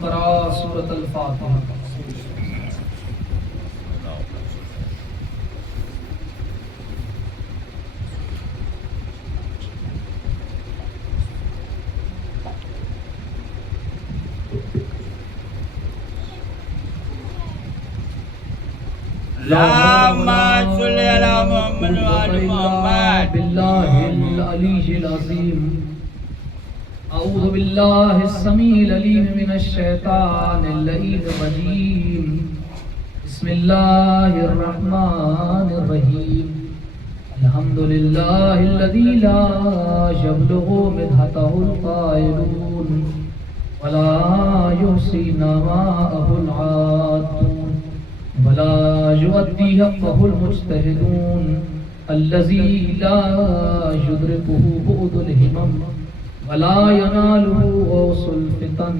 قرأ سورۃ الفاتحہ. اللهم صل على محمد وعلى محمد. بالله العلي العظيم. أعوذ بالله السميع العليم من الشيطان اللعين الرجيم. بسم الله الرحمن الرحيم. الحمد لله الذي لا يبلغ مدحته القائلون ولا يحصي نعماءه العادون ولا يؤدي حقه المجتهدون الذي لا يدركه بعد الهمم ولا يناله غوص الفتن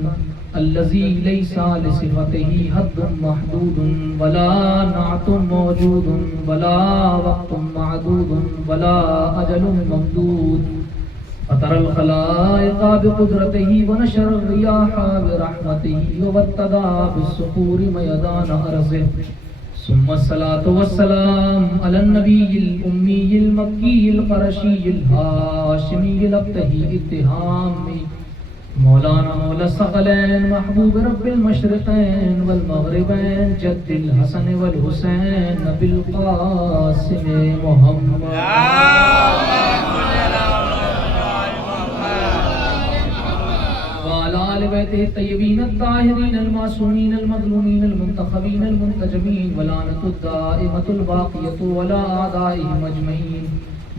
الذي ليس لصفته حد محدود ولا نعت موجود ولا وقت معدود ولا أجل ممدود. فطر الخلائق بقدرته ونشر الرياح برحمته وابتدى بالصخور ميدان أرضه. ثم الصلاة والسلام على النبي الأمي المكي القرشي الهاشمي الأبتهي التهامي مولانا مولا الثقلين محبوب رب المشرقين والمغربين جد الحسن والحسين أبي القاسم محمد. وعلى آل بيته الطيبين الطاهرين المعصومين المظلومين المنتخبين المنتجبين ولعنة الدائمة الباقية ولا أعدائهم أجمعين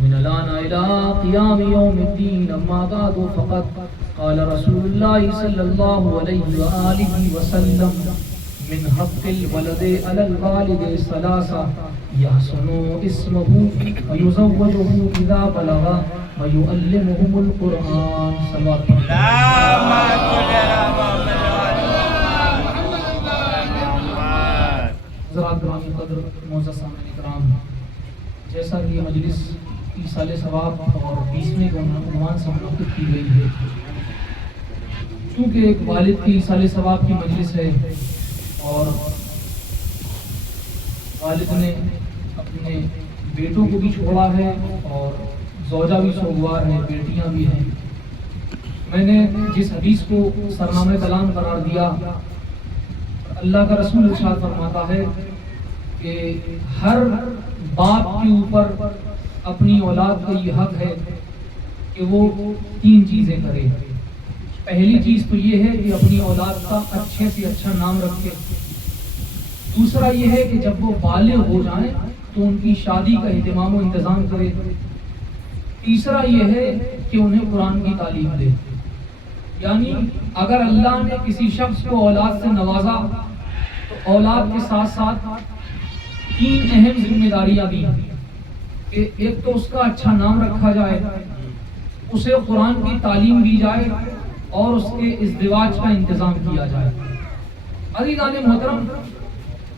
من الآن إلى قيام يوم الدين. أما بعد فقد قال رسول الله صلى الله عليه وآله وسلم من حق الولد على الوالد ثلاثة يحسن اسمه ويزوجه إذا بلغ ويعلمهم القرآن. صلوات حضرات گرامی قدر معزز سامعین کرام، جیسا کہ یہ مجلس ایصال ثواب اور 20ویں کے عنوان سے منعقد کی گئی ہے، چونکہ ایک والد کی ایصال ثواب کی مجلس ہے اور والد نے اپنے بیٹوں کو بھی چھوڑا ہے اور زوجہ بھی سوگوار ہے، بیٹیاں بھی ہیں. میں نے جس حدیث کو سرنامہ کلام قرار دیا، اللہ کا رسول ارشاد فرماتا ہے کہ ہر باپ کے اوپر اپنی اولاد کا یہ حق ہے کہ وہ 3 چیزیں کرے. پہلی چیز تو یہ ہے کہ اپنی اولاد کا اچھے سے اچھا نام رکھے. دوسرا یہ ہے کہ جب وہ بالغ ہو جائیں تو ان کی شادی کا اہتمام و انتظام کرے. تیسرا یہ ہے کہ انہیں قرآن کی تعلیم دے. یعنی اگر اللہ نے کسی شخص کو اولاد سے نوازا تو اولاد کے ساتھ ساتھ 3 اہم ذمہ داریاں دی ہیں کہ ایک تو اس کا اچھا نام رکھا جائے، اسے قرآن کی تعلیم دی جائے اور اس کے ازدواج کا انتظام کیا جائے. عزیزان محترم،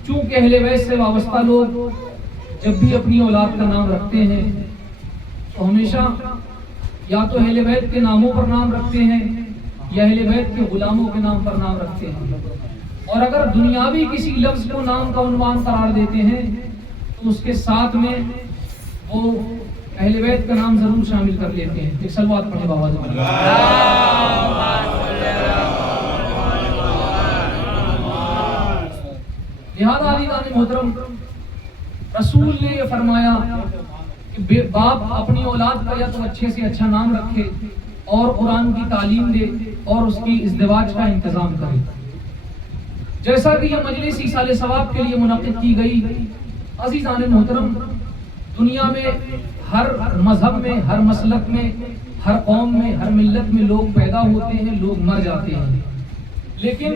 چونکہ اہل بیت سے وابستہ لوگ جب بھی اپنی اولاد کا نام رکھتے ہیں تو ہمیشہ یا تو اہل بیت کے ناموں پر نام رکھتے ہیں یا اہل بیت کے غلاموں کے نام پر نام رکھتے ہیں. اور اگر دنیاوی کسی لفظ کو نام کا عنوان قرار دیتے ہیں تو اس کے ساتھ میں وہ اہل بیت کا نام ضرور شامل کر لیتے ہیں. ایک صلوات پڑھیں بابا جی. لہذا عزیزان محترم، رسول نے یہ فرمایا کہ باپ اپنی اولاد کا یا تو اچھے سے اچھا نام رکھے اور قرآن کی تعلیم دے اور اس کی ازدواج کا انتظام کرے. جیسا کہ یہ مجلس ایصال ثواب کے لیے منعقد کی گئی، عزیزان محترم، دنیا میں ہر مذہب میں، ہر مسلک میں، ہر قوم میں، ہر ملت میں لوگ پیدا ہوتے ہیں، لوگ مر جاتے ہیں. لیکن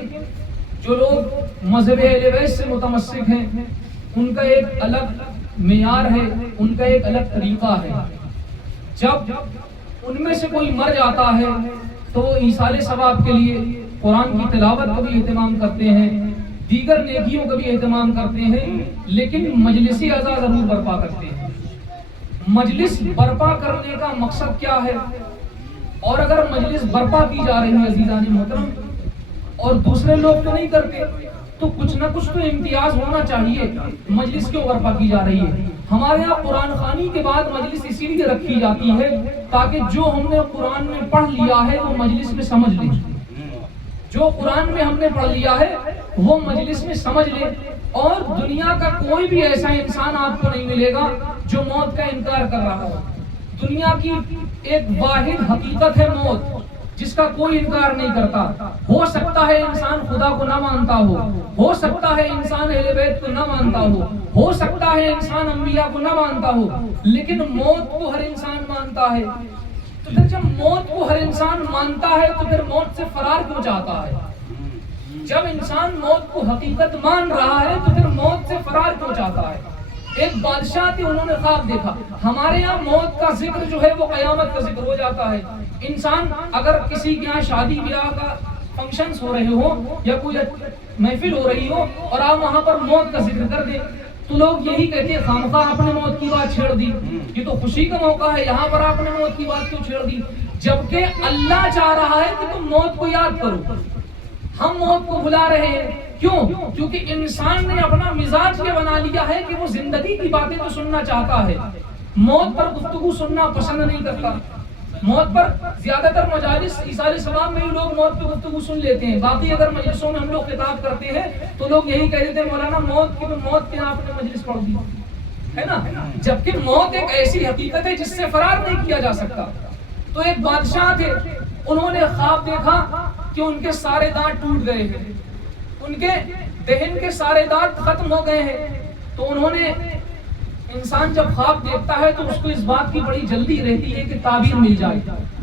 جو لوگ مذہب اہل بیت سے متمسک ہیں ان کا ایک الگ معیار ہے، ان کا ایک الگ طریقہ ہے. جب ان میں سے کوئی مر جاتا ہے تو وہ ایصال ثواب کے لیے قرآن کی تلاوت کا بھی اہتمام کرتے ہیں، دیگر نیکیوں کا بھی اہتمام کرتے ہیں، لیکن مجلس اعزا ضرور برپا کرتے ہیں. مجلس برپا کرنے کا مقصد کیا ہے؟ اور اگر مجلس برپا کی جا رہی ہے عزیزان محترم اور دوسرے لوگ تو نہیں کرتے، تو کچھ نہ کچھ تو امتیاز ہونا چاہیے۔ مجلس کیوں برپا کی جا رہی ہے؟ ہمارے یہاں قرآن خوانی کے بعد مجلس اسی لیے رکھی جاتی ہے تاکہ جو ہم نے قرآن میں پڑھ لیا ہے وہ مجلس میں سمجھ لیں، جو قرآن میں ہم نے پڑھ لیا ہے وہ مجلس میں سمجھ لیں۔ اور دنیا کا کوئی بھی ایسا انسان آپ کو نہیں ملے گا جو موت کا انکار کر رہا ہو۔ دنیا کی ایک واحد حقیقت ہے موت، جس کا کوئی انکار نہیں کرتا۔ ہو سکتا ہے انسان خدا کو نہ مانتا ہو سکتا ہے انسان اہل بیت کو نہ مانتا ہو سکتا ہے انسان انبیاء کو نہ مانتا ہو، لیکن موت کو ہر انسان مانتا ہے۔ تو پھر جب موت کو ہر انسان مانتا ہے تو پھر موت سے فرار کیوں چاہتا ہے؟ جب انسان موت کو حقیقت مان رہا ہے تو پھر موت سے فرار کیوں چاہتا ہے؟ ایک بادشاہ تھے، انہوں نے خواب دیکھا۔ ہمارے یہاں موت کا ذکر جو ہے وہ قیامت کا ذکر ہو جاتا ہے۔ انسان اگر کسی کے یہاں شادی بیاہ کا فنکشنز ہو رہے ہو یا کوئی محفل ہو رہی ہو اور آپ وہاں پر موت کا ذکر کر دیں تو لوگ یہی کہتے ہیں خامخواہ آپ نے موت کی بات چھیڑ دی، یہ تو خوشی کا موقع ہے، یہاں پر آپ نے موت کی بات کیوں چھیڑ دی؟ جبکہ اللہ چاہ رہا ہے کہ تم موت کو یاد کرو۔ ہم موت کو بھلا رہے ہیں، کیوں؟ کیونکہ انسان نے اپنا مزاج یہ بنا لیا ہے کہ وہ زندگی کی باتیں تو سننا چاہتا ہے، موت پر گفتگو سننا پسند نہیں کرتا۔ موت پر زیادہ تر مجالس ایصال ثواب میں لوگ موت پہ گفتگو سن لیتے ہیں، باقی اگر مجلسوں میں ہم لوگ خطاب کرتے ہیں تو لوگ یہی کہہ دیتے ہیں مولانا موت کی آپ نے مجلس پڑھ دی ہے نا، جبکہ موت ایک ایسی حقیقت ہے جس سے فرار نہیں کیا جا سکتا۔ تو ایک بادشاہ تھے، انہوں نے خواب دیکھا کہ ان کے سارے دانت ٹوٹ گئے ہیں، ان کے دہن کے سارے دانت ختم ہو گئے ہیں۔ تو انہوں نے، انسان جب خواب دیکھتا ہے تو اس کو اس بات کی بڑی جلدی رہتی ہے کہ تعبیر مل جائے،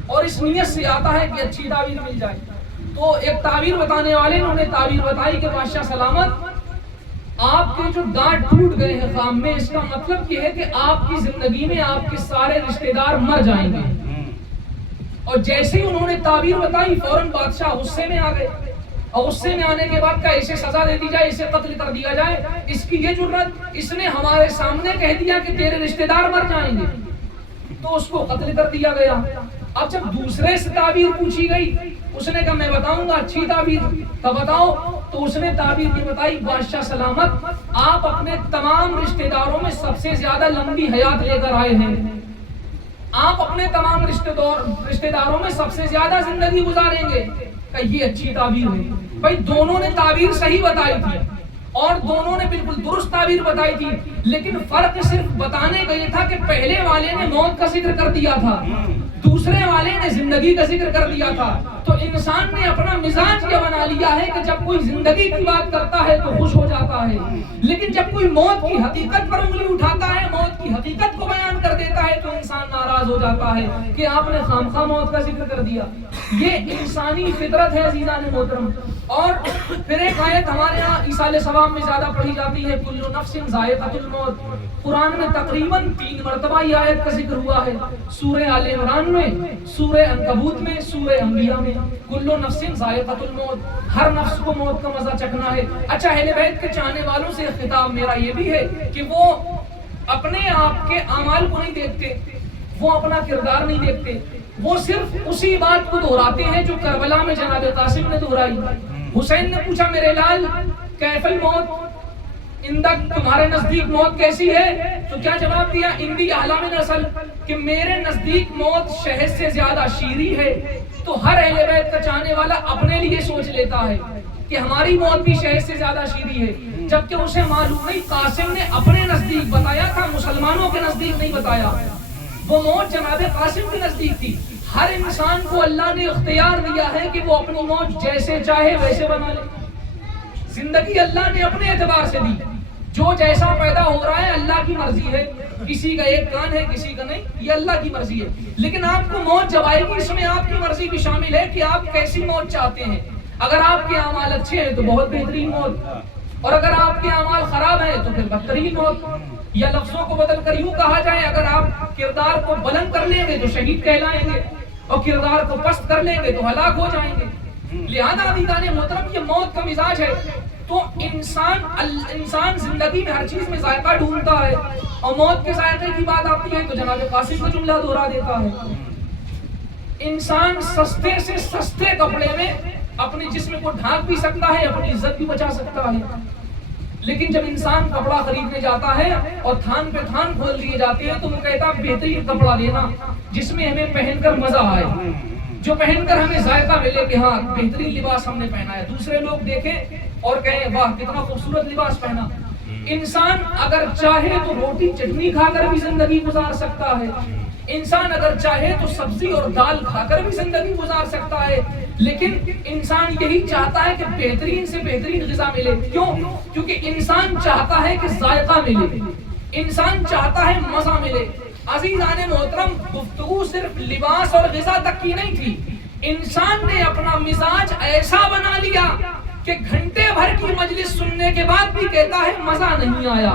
اور اس نیت سے آتا ہے کہ اچھی تعبیر مل جائے۔ تو ایک تعبیر بتانے والے نے انہیں تعبیر بتائی کہ بادشاہ سلامت، آپ کے جو دانت ٹوٹ گئے ہیں خواب میں، اس کا مطلب یہ ہے کہ آپ کی زندگی میں آپ کے سارے رشتہ دار مر جائیں گے۔ اور جیسے ہی انہوں نے تعبیر بتائی فوراً بادشاہ غصے میں آ گئے، اور غصے میں آنے کے بعد کہا اسے سزا دے دی جائے، اسے قتل کر دیا جائے، اس کی یہ جرات، اس نے ہمارے سامنے کہہ دیا کہ تیرے رشتہ دار مر جائیں گے، تو اس کو قتل کر دیا گیا۔ اب جب دوسرے سے تعبیر پوچھی گئی، اس نے کہا میں بتاؤں گا اچھی تعبیر، تو بتاؤ۔ تو اس نے تعبیر یہ بتائی بادشاہ سلامت، آپ اپنے تمام رشتہ داروں میں سب سے زیادہ لمبی حیات لے کر آئے ہیں، آپ اپنے تمام رشتہ داروں میں سب سے زیادہ زندگی گزاریں گے۔ کہ یہ اچھی تعبیر ہے۔ بھائی دونوں نے تعبیر صحیح بتائی تھی اور دونوں نے بالکل درست تعبیر بتائی تھی، لیکن فرق صرف بتانے کا یہ تھا کہ پہلے والے نے موت کا ذکر کر دیا تھا، دوسرے والے نے زندگی کا ذکر کر دیا تھا۔ تو انسان نے اپنا مزاج یہ بنا لیا ہے کہ جب کوئی زندگی کی بات کرتا ہے تو خوش ہو جاتا ہے، لیکن جب کوئی موت کی حقیقت پر انگلی اٹھاتا ہے، موت کی حقیقت کو بیان کر دیتا ہے تو انسان ناراض ہو جاتا ہے کہ آپ نے خامخواہ موت کا ذکر کر دیا۔ یہ انسانی فطرت ہے عزیزان محترم۔ اور پھر ایک آیت ہمارے یہاں ایصال ثواب میں زیادہ پڑھی جاتی ہے، کل نفس ذائقۃ الموت۔ قرآن میں تقریباً 3 مرتبہ یہ آیت کا ذکر ہوا ہے، سورہ آل عمران میں، سورہ عنکبوت میں، سورہ انبیاء میں، کل نفس ذائقۃ الموت، ہر نفس کو موت کا مزہ چکھنا ہے۔ اچھا، اہل بیت کے چاہنے والوں سے خطاب میرا یہ بھی ہے کہ وہ اپنے آپ کے اعمال کو نہیں دیکھتے، وہ اپنا کردار نہیں دیکھتے، وہ صرف اسی بات کو دہراتے ہیں جو کربلا میں جناب قاسم نے دہرائی۔ حسین نے پوچھا میرے لال کیف الموت، اندک تمہارے نزدیک موت کیسی ہے؟ تو کیا جواب دیا؟ اندی اعلام نسل، کہ میرے نزدیک موت شہد سے زیادہ شیریں ہے۔ تو ہر اہل بیت کا چاہنے والا اپنے لیے سوچ لیتا ہے کہ ہماری موت بھی شہد سے زیادہ شیریں ہے، جبکہ اسے معلوم نہیں قاسم نے اپنے نزدیک بتایا تھا، مسلمانوں کے نزدیک نہیں بتایا۔ وہ موت جناب قاسم کے نزدیک تھی۔ ہر انسان کو اللہ نے اختیار دیا ہے کہ وہ اپنی موت جیسے چاہے ویسے بنا لے۔ زندگی اللہ نے اپنے اعتبار سے دی، جو جیسا پیدا ہو رہا ہے اللہ کی مرضی ہے، کسی کا ایک کان ہے کسی کا نہیں، یہ اللہ کی مرضی ہے۔ لیکن آپ کو موت جب آئے گی اس میں آپ کی مرضی بھی شامل ہے کہ آپ کیسی موت چاہتے ہیں۔ اگر آپ کے اعمال اچھے ہیں تو بہت بہترین موت، اور اگر آپ کے اعمال خراب ہیں تو پھر بدترین موت۔ یا لفظوں کو بدل کر یوں کہا جائے، اگر آپ کردار کو بلند کر لیں گے تو شہید کہلائیں گے، اور کردار کو پست کر لیں گے تو ہلاک ہو جائیں گے۔ لہذا عزیزان محترم، یہ موت کا مزاج ہے۔ تو انسان زندگی میں ہر چیز میں ذائقہ ڈھونڈتا ہے، اور موت کے ذائقے کی بات آتی ہے تو جناب قاسم کا جملہ دہرا دیتا ہے۔ انسان سستے سے سستے کپڑے میں اپنے جسم کو ڈھانک بھی سکتا ہے, اپنی عزت بھی بچا سکتا ہے. لیکن جب انسان کپڑا خریدنے جاتا ہے اور تھان پہ تھان کھول دیے جاتے ہیں تو وہ کہتا ہے بہترین کپڑا لینا جس میں ہمیں پہن کر مزہ آئے, جو پہن کر ہمیں ذائقہ ملے کہ ہاں بہترین لباس ہم نے پہنا ہے, دوسرے لوگ دیکھیں اور کہیں واہ کتنا خوبصورت لباس پہنا. انسان اگر چاہے تو روٹی چٹنی کھا کر بھی زندگی گزار سکتا ہے, انسان اگر چاہے تو سبزی اور دال کھا کر بھی زندگی گزار سکتا ہے, لیکن انسان یہی چاہتا ہے کہ بہترین سے بہترین غذا ملے. کیوں؟ کیونکہ انسان چاہتا ہے کہ ذائقہ ملے, انسان چاہتا ہے مزہ ملے. عزیزان محترم, گفتگو صرف لباس اور غذا تک کی نہیں تھی, انسان نے اپنا مزاج ایسا بنا لیا کہ گھنٹے بھر کی مجلس سننے کے بعد بھی کہتا ہے مزہ نہیں آیا,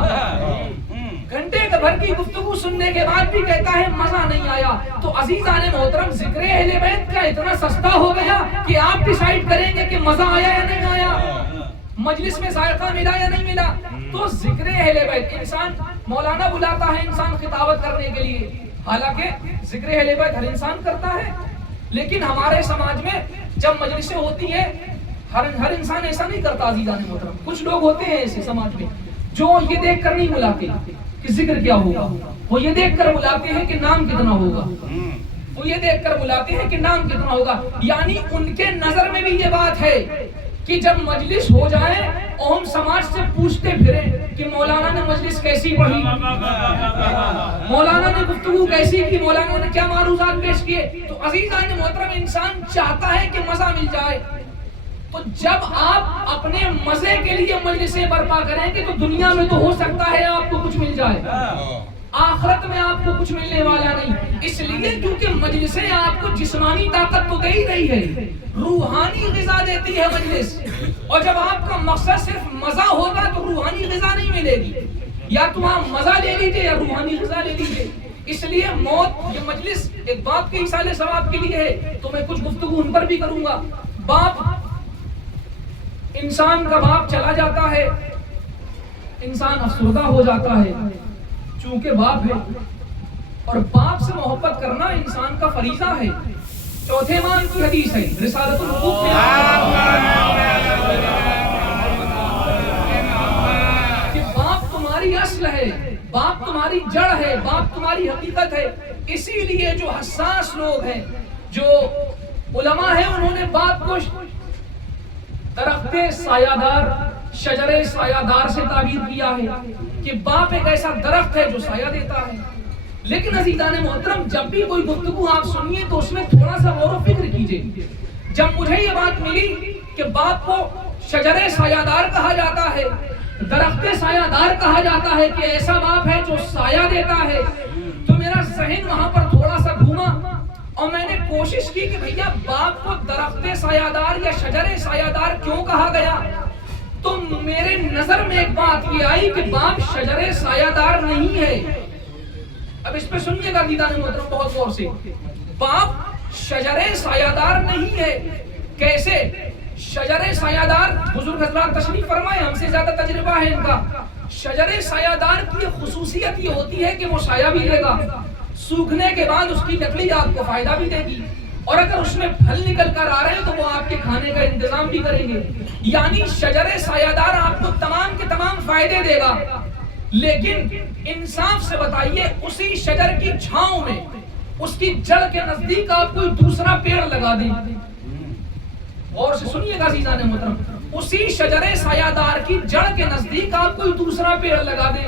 گھنٹے بھر کی گفتگو سننے کے بعد بھی کہتا ہے مزہ نہیں آیا. تو عزیزان محترم, ذکر اہل بیت کا اتنا سستا ہو گیا کہ آپ ڈیسائیڈ کریں گے کہ مزہ آیا یا نہیں آیا, مجلس میں ذائقہ ملا یا نہیں ملا. تو ذکر اہل بیت, انسان مولانا بلاتا ہے انسان خطابت کرنے کے لیے, حالانکہ ذکر اہل بیت ہر انسان کرتا ہے, لیکن ہمارے سماج میں جب مجلسیں ہوتی ہیں ہر انسان ایسا نہیں کرتا. عزیزان محترم, کچھ لوگ ہوتے ہیں ایسے سماج میں جو یہ دیکھ کر نہیں بلاتے کہ ذکر کیا ہوگا, وہ یہ دیکھ کر بلاتے ہیں کہ نام کتنا ہوگا, وہ یہ دیکھ کر بلاتے ہیں کہ نام کتنا ہوگا. یعنی ان کے نظر میں بھی یہ بات ہے کہ جب مجلس ہو جائے اور ہم سماج سے پوچھتے پھریں کہ مولانا نے مجلس کیسی پڑھی, مولانا نے گفتگو کیسی کی, مولانا نے کیا معروضات پیش کیے. تو عزیزان محترم, انسان چاہتا ہے کہ مزہ مل جائے. تو جب آپ اپنے مزے کے لیے مجلسیں برپا کریں گے تو دنیا میں تو ہو سکتا ہے آپ کو کچھ مل جائے, آخرت میں آپ کو کچھ ملنے والا نہیں. اس لیے کیونکہ مجلسیں آپ کو جسمانی طاقت تو دے ہی رہی ہے, روحانی غذا دیتی ہے مجلس. اور جب آپ کا مقصد صرف مزہ ہوگا تو روحانی غذا نہیں ملے گی, یا تو آپ مزہ لے لیجیے یا روحانی غذا لے لیجیے. اس لیے موت, یہ مجلس ایک باپ کے ایصال ثواب کے لیے ہے, تو میں کچھ گفتگو ان پر بھی کروں گا. باپ, انسان کا باپ چلا جاتا ہے, انسان افسردہ ہو جاتا ہے چونکہ باپ ہے, اور باپ سے محبت کرنا انسان کا فریضہ ہے. چوتھے مان کی حدیث ہے رسالۃ الحقوق میں کہ باپ تمہاری اصل ہے, باپ تمہاری جڑ ہے, باپ تمہاری حقیقت ہے. اسی لیے جو حساس لوگ ہیں, جو علماء ہیں, انہوں نے باپ کو درخت سایہ دار, شجر سایہ دار سے تعبیر کیا ہے کہ باپ ایک ایسا درخت ہے جو سایہ دیتا ہے. لیکن عزیزان محترم, جب بھی کوئی گفتگو آپ سنیے تو اس میں تھوڑا سا غور و فکر کیجئے. جب مجھے یہ بات ملی کہ باپ کو شجر سایہ دار کہا جاتا ہے, درخت سایہ دار کہا جاتا ہے, کہ ایسا باپ ہے جو سایہ دیتا ہے, تو میرا ذہن وہاں پر تھوڑا سا گھوما اور میں نے کوشش کی کہ بھیا باپ کو درخت سایہ دار یا شجر سایہ دار کیوں کہا گیا. تو میرے نظر میں ایک بات یہ آئی کہ باپ شجر سایہ دار نہیں ہے. اب اس پہ سنیے گا دیدان محترم بہت غور سے, باپ شجر سایہ دار نہیں ہے. کیسے شجر سایہ دار؟ بزرگ حضرات تشریف فرمائے, ہم سے زیادہ تجربہ ہے ان کا. شجر سایہ دار کی خصوصیت یہ ہوتی ہے کہ وہ سایہ بھی دے گا, سوکھنے کے بعد اس کی لکڑی آپ کو فائدہ بھی دے گی, اور اگر اس میں پھل نکل کر آ رہے ہیں تو وہ آپ کے کھانے کا انتظام بھی کریں گے. یعنی شجر سایہ دار آپ کو تمام کے تمام فائدے دے گا. لیکن انصاف سے بتائیے, اسی شجر کی چھاؤں میں, اس کی جڑ کے نزدیک آپ کوئی دوسرا پیڑ لگا دیں, اور سے سنیے گا عزیزان محترم, اسی شجر سایہ دار کی جڑ کے نزدیک آپ کوئی دوسرا پیڑ لگا دیں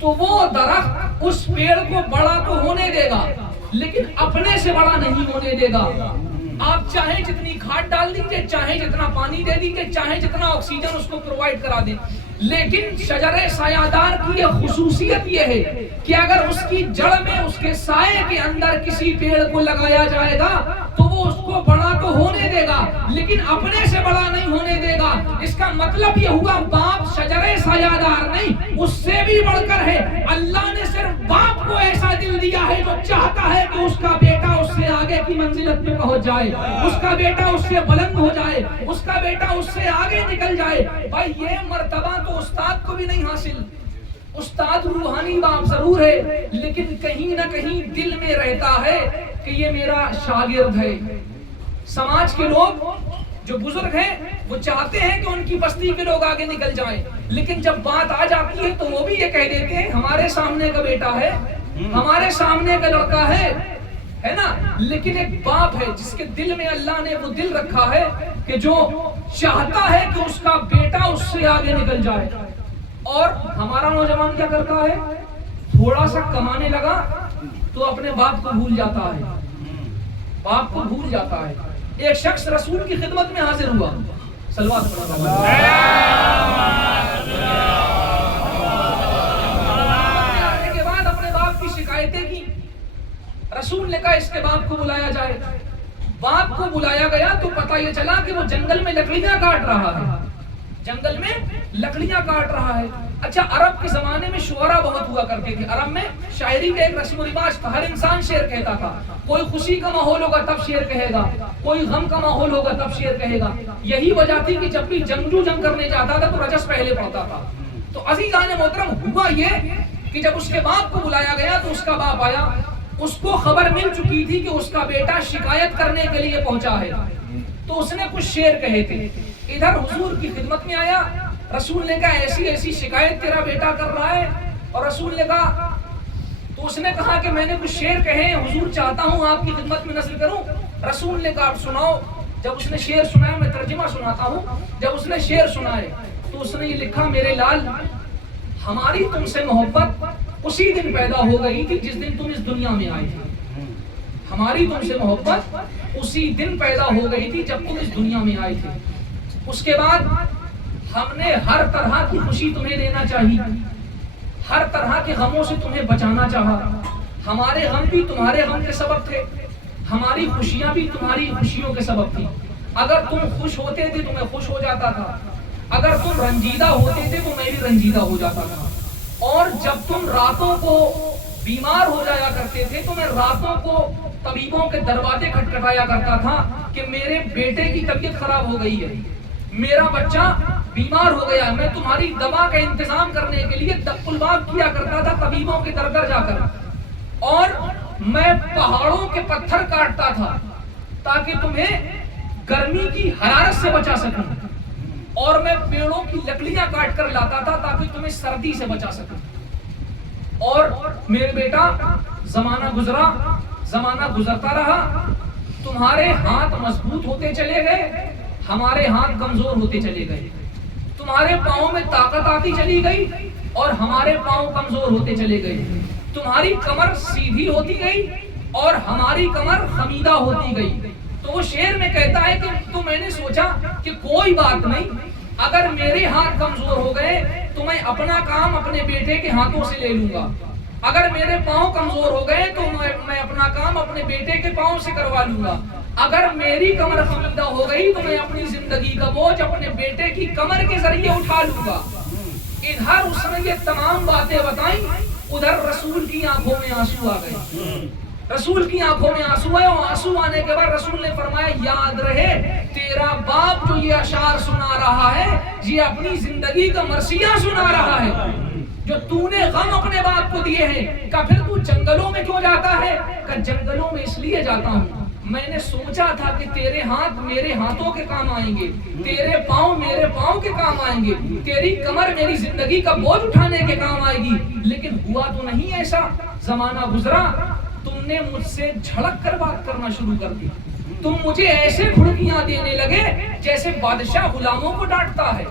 تو وہ درخت اس پیڑ کو بڑا تو ہونے دے گا لیکن اپنے سے بڑا نہیں ہونے دے گا. آپ چاہیں جتنی کھاد ڈال دیجیے, چاہیں جتنا پانی دے دیجیے, چاہیں جتنا آکسیجن اس کو پرووائڈ کرا دیں, لیکن شجر سایہ دار کی یہ خصوصیت یہ ہے کہ اگر اس کی جڑ میں, اس کے سائے کے اندر کسی پیڑ کو لگایا جائے گا تو وہ اس کو بڑا تو ہونے دے گا لیکن اپنے سے بڑا نہیں ہونے دے گا. اس کا مطلب یہ ہوا باپ شجر سایہ دار نہیں, اس سے بھی بڑھ کر ہے. اللہ نے صرف باپ کو ایسا دل دیا ہے جو چاہتا ہے کہ اس کا بیٹا اس سے آگے کی منزلت میں پہنچ جائے, اس کا بیٹا اس سے بلند ہو جائے, اس کا بیٹا اس سے آگے نکل جائے. بھائی یہ مرتبہ تو استاد کو بھی نہیں حاصل. استاد روحانی باپ ضرور ہے لیکن کہیں نہ کہیں دل میں رہتا ہے کہ یہ میرا شاگرد ہے. سماج کے لوگ جو بزرگ ہیں وہ چاہتے ہیں کہ ان کی بستی کے لوگ آگے نکل جائیں، لیکن جب بات آ جاتی ہے تو وہ بھی یہ کہہ دیتے ہیں ہمارے سامنے کا بیٹا ہے، ہمارے سامنے کا لڑکا ہے نا. لیکن ایک باپ ہے جس کے دل میں اللہ نے وہ دل رکھا ہے کہ جو چاہتا ہے کہ اس کا بیٹا اس سے آگے نکل جائے. اور ہمارا نوجوان کیا کرتا ہے؟ تھوڑا سا کمانے لگا تو اپنے باپ کو بھول جاتا ہے، باپ کو بھول جاتا ہے. ایک شخص رسول کی خدمت میں حاضر ہوا، صلوات کے بعد اپنے باپ کی شکایتیں کی. رسول نے کہا اس کے باپ کو بلایا جائے. باپ کو بلایا گیا تو پتہ یہ چلا کہ وہ جنگل میں لکڑیاں کاٹ رہا ہے، جنگل میں لکڑیاں کاٹ رہا ہے. اچھا، عرب کے زمانے میں شعرا بہت ہوا کرتے تھے. عرب میں شاعری کا ایک رسم و رواج تھا، ہر انسان شعر کہتا تھا. کوئی خوشی کا ماحول ہوگا تب شعر کہے گا، کوئی غم کا ماحول ہوگا تب شعر کہے گا. یہی وجہ تھی کہ جب بھی جنگجو جنگ کرنے جاتا تھا تو رجس پہلے پڑتا تھا. تو عزیزان محترم، ہوا یہ کہ جب اس کے باپ کو بلایا گیا تو اس کا باپ آیا. اس کو خبر مل چکی تھی کہ اس کا بیٹا شکایت کرنے کے لیے پہنچا ہے. تو اس نے کچھ شعر کہے تھے. ادھر حضور کی خدمت میں آیا. رسول نے کہا ایسی ایسی شکایت تیرا بیٹا کر رہا ہے. اور رسول نے کہا، تو اس نے کہا کہ میں نے کچھ شعر کہے ہیں حضور، چاہتا ہوں آپ کی خدمت میں نشر کروں. رسول نے کہا سناؤ. جب اس نے شعر سنایا، میں ترجمہ سناتا ہوں. جب اس نے شعر سنائے تو اس نے یہ لکھا، میرے لال ہماری تم سے محبت اسی دن پیدا ہو گئی تھی جس دن تم اس دنیا میں آئے تھے. ہماری تم سے محبت اسی دن پیدا ہو گئی تھی جب تم اس دنیا میں آئے تھے. اس کے بعد ہم نے ہر طرح کی خوشی تمہیں دینا چاہی، ہر طرح کے غموں سے تمہیں بچانا چاہا. ہمارے غم بھی تمہارے غم کے سبب تھے، ہماری خوشیاں بھی تمہاری خوشیوں کے سبب تھی. اگر تم خوش ہوتے تھے تو میں خوش ہو جاتا تھا، اگر تم رنجیدہ ہوتے تھے تو میں بھی رنجیدہ ہو جاتا تھا. اور جب تم راتوں کو بیمار ہو جایا کرتے تھے تو میں راتوں کو طبیبوں کے دروازے کھٹکھٹایا کرتا تھا کہ میرے بیٹے کی طبیعت خراب ہو گئی ہے، میرا بچہ بیمار ہو گیا. میں تمہاری دوا کا انتظام کرنے کے لیے دق الباب کیا کرتا تھا طبیبوں کے در جا کر. اور میں پہاڑوں کے پتھر کاٹتا تھا تاکہ تمہیں گرمی کی حرارت سے بچا سکوں، اور میں پیڑوں کی لکڑیاں کاٹ کر لاتا تھا تاکہ تمہیں سردی سے بچا سکوں. اور میرے بیٹا زمانہ گزرا، زمانہ گزرتا رہا، تمہارے ہاتھ مضبوط ہوتے چلے گئے، ہمارے ہاتھ کمزور ہوتے چلے گئے. تمہارے پاؤں میں طاقت آتی چلی گئی اور ہمارے پاؤں کمزور ہوتے چلے گئے. تمہاری کمر سیدھی ہوتی گئی اور ہماری کمر خمیدہ ہوتی گئی. تو وہ شعر میں کہتا ہے کہ تو میں نے سوچا کہ کوئی بات نہیں، اگر میرے ہاتھ کمزور ہو گئے تو میں اپنا کام اپنے بیٹے کے ہاتھوں سے لے لوں گا، اگر میرے پاؤں کمزور ہو گئے تو میں اپنا کام اپنے بیٹے کے پاؤں سے کروا لوں گا، اگر میری کمر خمیدہ ہو گئی تو میں اپنی زندگی کا بوجھ اپنے بیٹے کی کمر کے ذریعے اٹھا لوں گا. ادھر اس نے یہ تمام باتیں بتائیں، ادھر رسول کی آنکھوں میں آنسو آ گئے. رسول کی آنکھوں میں آنسو آئے، اور آنسو آنے کے بعد رسول نے فرمایا یاد رہے تیرا باپ جو یہ اشعار سنا رہا ہے یہ اپنی زندگی کا مرثیہ سنا رہا ہے. جو تو نے غم اپنے باپ کو دیے ہیں، کہ پھر تو جنگلوں میں کیوں جاتا ہے؟ کہ جنگلوں میں اس لیے جاتا ہوں، میں نے سوچا تھا کہ تیرے ہاتھ میرے ہاتھوں کے کام آئیں گے، تیرے پاؤں میرے پاؤں کے کام آئیں گے، تیری کمر میری زندگی کا بوجھ اٹھانے کے کام آئے گی. لیکن ہوا تو نہیں ایسا. زمانہ گزرا، تم نے مجھ سے جھڑک کر بات کرنا شروع کر دی. تم مجھے ایسے گھڑکیاں دینے لگے جیسے بادشاہ غلاموں کو ڈانٹتا ہے.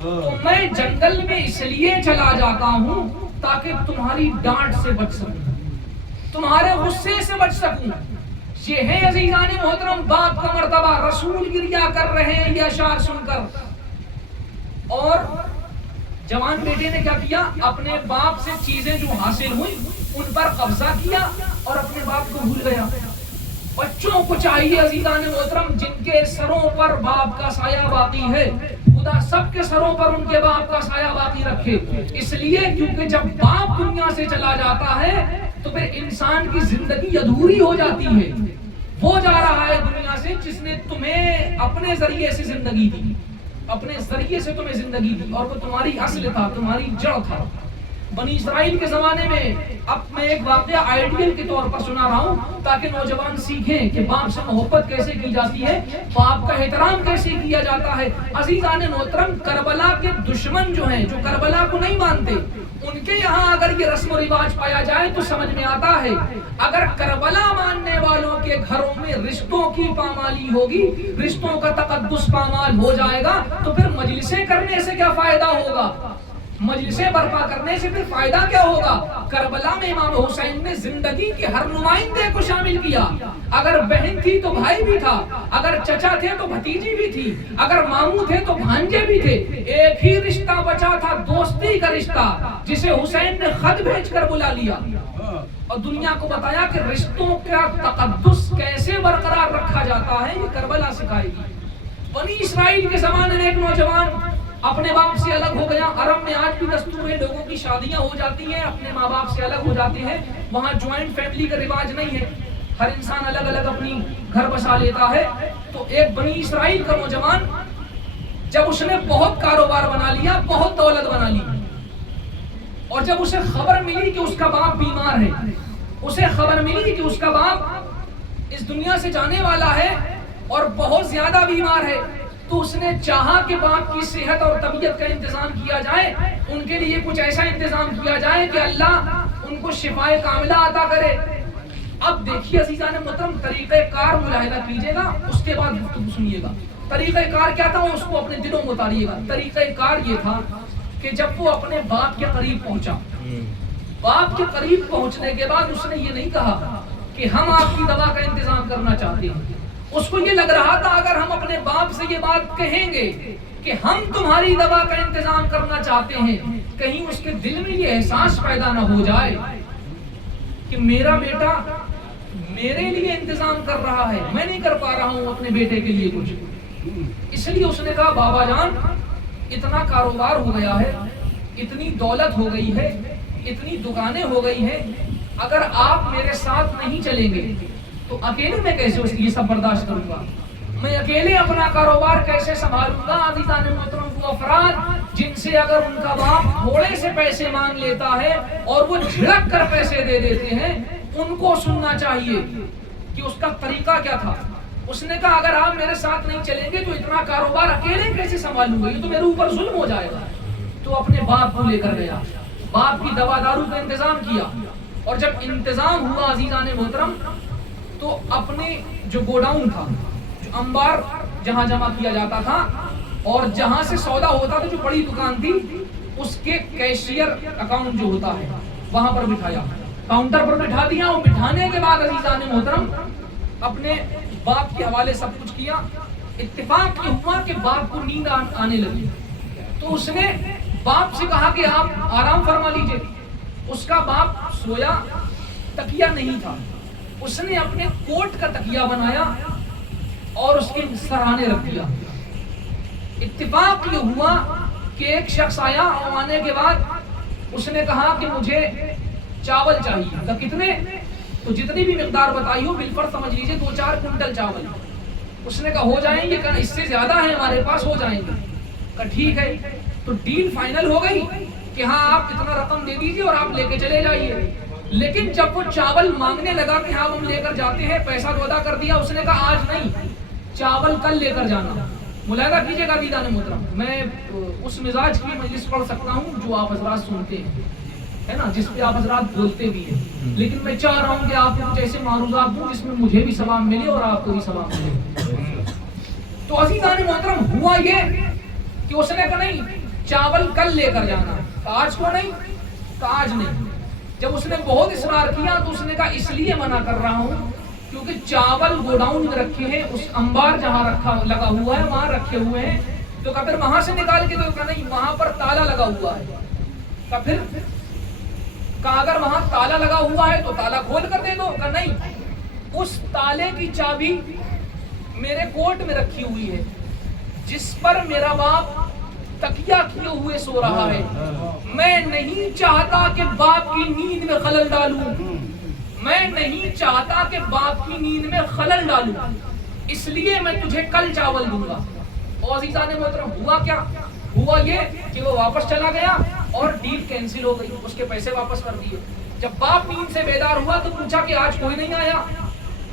تو میں جنگل میں اس لیے چلا جاتا ہوں تاکہ تمہاری ڈانٹ سے بچ سکوں، تمہارے غصے سے بچ سکوں. یہ ہے عزیزان محترم باپ کا مرتبہ. رسول گریا کر رہے ہیں یہ اشعار سن کر. اور جوان بیٹے نے کیا کیا؟ اپنے باپ سے چیزیں جو حاصل ہوئی ان پر قبضہ کیا اور اپنے باپ کو بھول گیا. بچوں کو چاہیے عزیزان محترم جن کے سروں پر باپ کا سایہ باقی ہے، خدا سب کے سروں پر ان کے باپ کا سایہ باقی رکھے. اس لیے کیونکہ جب باپ دنیا سے چلا جاتا ہے تو پھر انسان کی زندگی ادھوری ہو جاتی ہے. وہ جا رہا ہے دنیا سے جس نے تمہیں اپنے ذریعے سے زندگی دی، اپنے ذریعے سے تمہیں زندگی دی، اور وہ تمہاری اصل تھا، تمہاری جڑ تھا. بنی اسرائیل کے زمانے میں اب میں ایک واقعہ آئیڈیل کے طور پر سنا رہا ہوں تاکہ نوجوان سیکھیں کہ باپ سے محبت کیسے کی جاتی ہے، باپ کا احترام کیسے کیا جاتا ہے۔ عزیزان محترم، کربلا کے دشمن جو ہیں، جو کربلا کو نہیں مانتے، ان کے یہاں اگر یہ رسم و رواج پایا جائے تو سمجھ میں آتا ہے۔ اگر کربلا ماننے والوں کے گھروں میں رشتوں کی پامالی ہوگی، رشتوں کا تقدس پامال ہو جائے گا، تو پھر مجلسیں کرنے سے کیا فائدہ ہوگا؟ مجلسیں برپا کرنے سے پھر فائدہ کیا ہوگا؟ کربلا میں امام حسین نے زندگی کے ہر نمائندے کو شامل کیا۔ اگر بہن تھی تو بھائی بھی تھا، اگر چچا تھے تو بھتیجی بھی تھی، اگر ماموں تھے تو بھانجے بھی تھے۔ ایک ہی رشتہ بچا تھا، دوستی کا رشتہ، جسے حسین نے خط بھیج کر بلا لیا اور دنیا کو بتایا کہ رشتوں کا تقدس کیسے برقرار رکھا جاتا ہے، یہ کربلا سکھائے گی۔ بنی اسرائیل کے زمانے میں ایک نوجوان اپنے باپ سے الگ ہو گیا۔ عرب میں آج بھی دستور ہے، لوگوں کی شادیاں ہو جاتی ہیں، اپنے ماں باپ سے الگ ہو جاتے ہیں، وہاں جوائنٹ فیملی کا رواج نہیں ہے، ہر انسان الگ الگ اپنی گھر بسا لیتا ہے۔ تو ایک بنی اسرائیل کا نوجوان جب اس نے بہت کاروبار بنا لیا، بہت دولت بنا لی، اور جب اسے خبر ملی کہ اس کا باپ بیمار ہے، اسے خبر ملی کہ اس کا باپ اس دنیا سے جانے والا ہے اور بہت زیادہ بیمار ہے، تو اس نے چاہا کہ باپ کی صحت اور طبیعت کا انتظام کیا جائے، ان کے لیے کچھ ایسا انتظام کیا جائے کہ اللہ ان کو شفائے کاملہ عطا کرے۔ اب دیکھیے عزیزان محترم، طریقہ کار ملاحظہ کیجئے گا، اس کے بعد گفتگو سنیے گا۔ طریقہ کار کیا تھا، اس کو اپنے دلوں میں اتاریے گا۔ طریقہ کار یہ تھا کہ جب وہ اپنے باپ کے قریب پہنچا، باپ کے قریب پہنچنے کے بعد اس نے یہ نہیں کہا کہ ہم آپ کی دوا کا انتظام کرنا چاہتے ہیں۔ اس کو یہ لگ رہا تھا اگر ہم اپنے باپ سے یہ بات کہیں گے کہ ہم تمہاری دوا کا انتظام کرنا چاہتے ہیں، کہیں اس کے دل میں یہ احساس پیدا نہ ہو جائے کہ میرا بیٹا میرے لیے انتظام کر رہا ہے، میں نہیں کر پا رہا ہوں اپنے بیٹے کے لیے کچھ۔ اس لیے اس نے کہا بابا جان، اتنا کاروبار ہو گیا ہے، اتنی دولت ہو گئی ہے، اتنی دکانیں ہو گئی ہیں، اگر آپ میرے ساتھ نہیں چلیں گے تو اکیلے میں کیسے یہ سب برداشت کروں گا؟ میں اکیلے اپنا کاروبار کیسے سنبھالوں گا؟ عزیزان محترم، وہ افراد جن سے اگر ان کا باپ تھوڑے سے پیسے مانگ لیتا ہے اور وہ جھڑک کر پیسے دے دیتے ہیں، ان کو سننا چاہیے کہ اس کا طریقہ کیا تھا۔ اس نے کہا اگر آپ میرے ساتھ نہیں چلیں گے تو اتنا کاروبار اکیلے کیسے سنبھالوں گا، یہ تو میرے اوپر ظلم ہو جائے گا۔ تو اپنے باپ کو لے کر گیا، باپ کی دوا دارو کا انتظام کیا، اور جب انتظام ہوا عزیزان محترم تو اپنے جو گوڈاؤن تھا، جو انبار جہاں جمع کیا جاتا تھا اور جہاں سے سودا ہوتا تھا، جو بڑی دکان تھی، اس کے کیشیئر اکاؤنٹ جو ہوتا ہے وہاں پر بٹھایا، کاؤنٹر پر بٹھا دیا، اور بٹھانے کے بعد عزیزان محترم اپنے باپ کے حوالے سب کچھ کیا۔ اتفاق یہ ہوا کہ باپ کو نیند آنے لگی، تو اس نے باپ سے کہا کہ آپ آرام فرما لیجئے۔ اس کا باپ سویا، تکیہ نہیں تھا، اس نے اپنے کوٹ کا تکیہ بنایا اور اس کے سرہانے رکھ دیا۔ اتفاق یہ ہوا کہ ایک شخص آیا، اور آنے کے بعد اس نے کہا کہ مجھے چاول چاہیے۔ کہ کتنے؟ تو جتنی بھی مقدار بتائی ہو بالفرض سمجھ لیجئے 2-4 کنٹل چاول۔ اس نے کہا ہو جائیں گے؟ کہ اس سے زیادہ ہے ہمارے پاس، ہو جائیں گے۔ کہ ٹھیک ہے، تو ڈیل فائنل ہو گئی کہ ہاں آپ اتنا رقم دے دیجئے اور آپ لے کے چلے جائیے۔ لیکن جب وہ چاول مانگنے لگا کہ ہاں ہم لے کر جاتے ہیں، پیسہ تو ادا کر دیا، اس نے کہا آج نہیں، چاول کل لے کر جانا۔ ملاحظہ کیجئے گا عزیزان محترم، میں اس مزاج کی مجلس پڑھ سکتا ہوں جو آپ حضرات سنتے ہیں، ہے نا، جس پہ آپ حضرات بولتے بھی ہیں، لیکن میں چاہ رہا ہوں کہ آپ کو کچھ ایسے معروضات دوں جس میں مجھے بھی ثواب ملے اور آپ کو بھی ثواب ملے۔ تو عزیزان محترم ہوا یہ کہ اس نے کہا نہیں، چاول کل لے کر جانا، آج کو نہیں، تو آج نہیں۔ جب اس نے بہت اصرار کیا تو اس نے کہا اس لیے منع کر رہا ہوں کیونکہ چاول گوڈاؤن میں رکھے ہیں، اس انبار جہاں لگا ہوا ہے وہاں رکھے ہوئے ہیں، تو پھر وہاں سے نکال کے تو نہیں، وہاں پر تالا لگا ہوا ہے۔ پھر کہا اگر وہاں تالا لگا ہوا ہے تو تالا کھول کر دے دو۔ کہا نہیں، اس تالے کی چابی میرے کوٹ میں رکھی ہوئی ہے جس پر میرا باپ تکیہ کیے ہوئے سو رہا ہے، میں نہیں چاہتا کہ باپ کی نیند میں خلل ڈالوں، میں نہیں چاہتا کہ باپ کی نیند میں خلل ڈالوں، اس لیے میں تجھے کل چاول دوں گا۔ اور عزیزان محترم ہوا کیا؟ ہوا یہ کہ وہ واپس چلا گیا، اور ڈیل کینسل ہو گئی, اس کے پیسے واپس کر دیے. جب باپ نیند سے بیدار ہوا تو پوچھا کہ آج کوئی نہیں آیا؟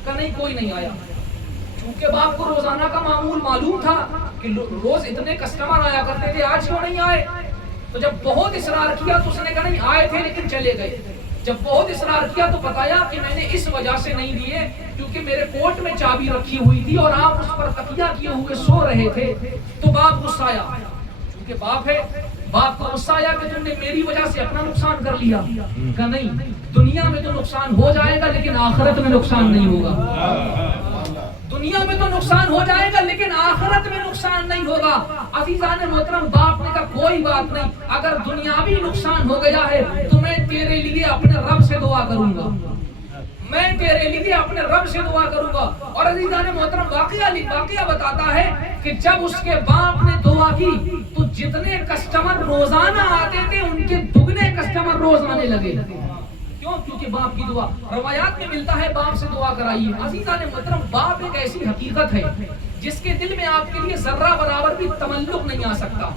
کہا نہیں کوئی نہیں آیا. چونکہ باپ کو روزانہ کا معمول معلوم تھا کہ روز اتنے کسٹمر آیا کرتے تھے, آج کیوں نہیں آئے؟ تو جب بہت اصرار کیا تو اس نے کہا نہیں آئے تھے لیکن چلے گئے. جب بہت اصرار کیا تو بتایا کہ میں نے اس وجہ سے نہیں دیے کیونکہ میرے کوٹ میں چابی رکھی ہوئی تھی اور آپ اس پر تکیہ کیے ہوئے سو رہے تھے. تو باپ غصہ آیا, چونکہ باپ ہے, باپ کو غصہ آیا کہ تم نے میری وجہ سے اپنا نقصان کر لیا. کہا نہیں, دنیا میں تو نقصان ہو جائے گا لیکن آخرت میں نقصان نہیں ہوگا. دنیا میں تو نقصان ہو جائے گا لیکن آخرت میں نقصان نہیں ہوگا. عزیزان محترم, باپ نے کہا کوئی بات نہیں, اگر دنیاوی نقصان ہو گیا ہے تو میں تیرے لیے اپنے رب سے دعا کروں گا, میں تیرے لیے اپنے رب سے دعا کروں گا. اور عزیزان محترم, واقعہ بتاتا ہے کہ جب اس کے باپ نے دعا کی تو جتنے کسٹمر روزانہ آتے تھے ان کے دگنے کسٹمر روز آنے لگے. کیوں؟ کیونکہ باپ کی دعا. روایات میں ملتا ہے باپ سے دعا کرائیے. عزیزان محترم, باپ ایک ایسی حقیقت ہے جس کے دل میں آپ کے لیے ذرہ برابر بھی تملق نہیں آ سکتا,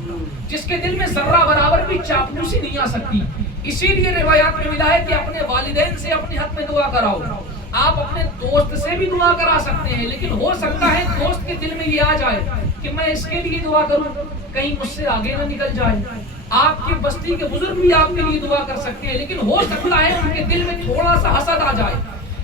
جس کے دل میں ذرہ برابر بھی چاپلوسی نہیں آ سکتی. اسی لیے روایات میں ملا ہے کہ اپنے والدین سے اپنے حق میں دعا کراؤ. آپ اپنے دوست سے بھی دعا کرا سکتے ہیں, لیکن ہو سکتا ہے دوست کے دل میں یہ آ جائے کہ میں اس کے لیے دعا کروں, کہیں مجھ سے آگے نہ نکل جائے. آپ کی بستی کے بزرگ بھی آپ کے لیے دعا کر سکتے ہیں, لیکن ہو سکتا ہے ان کے دل میں تھوڑا سا حسد آ جائے.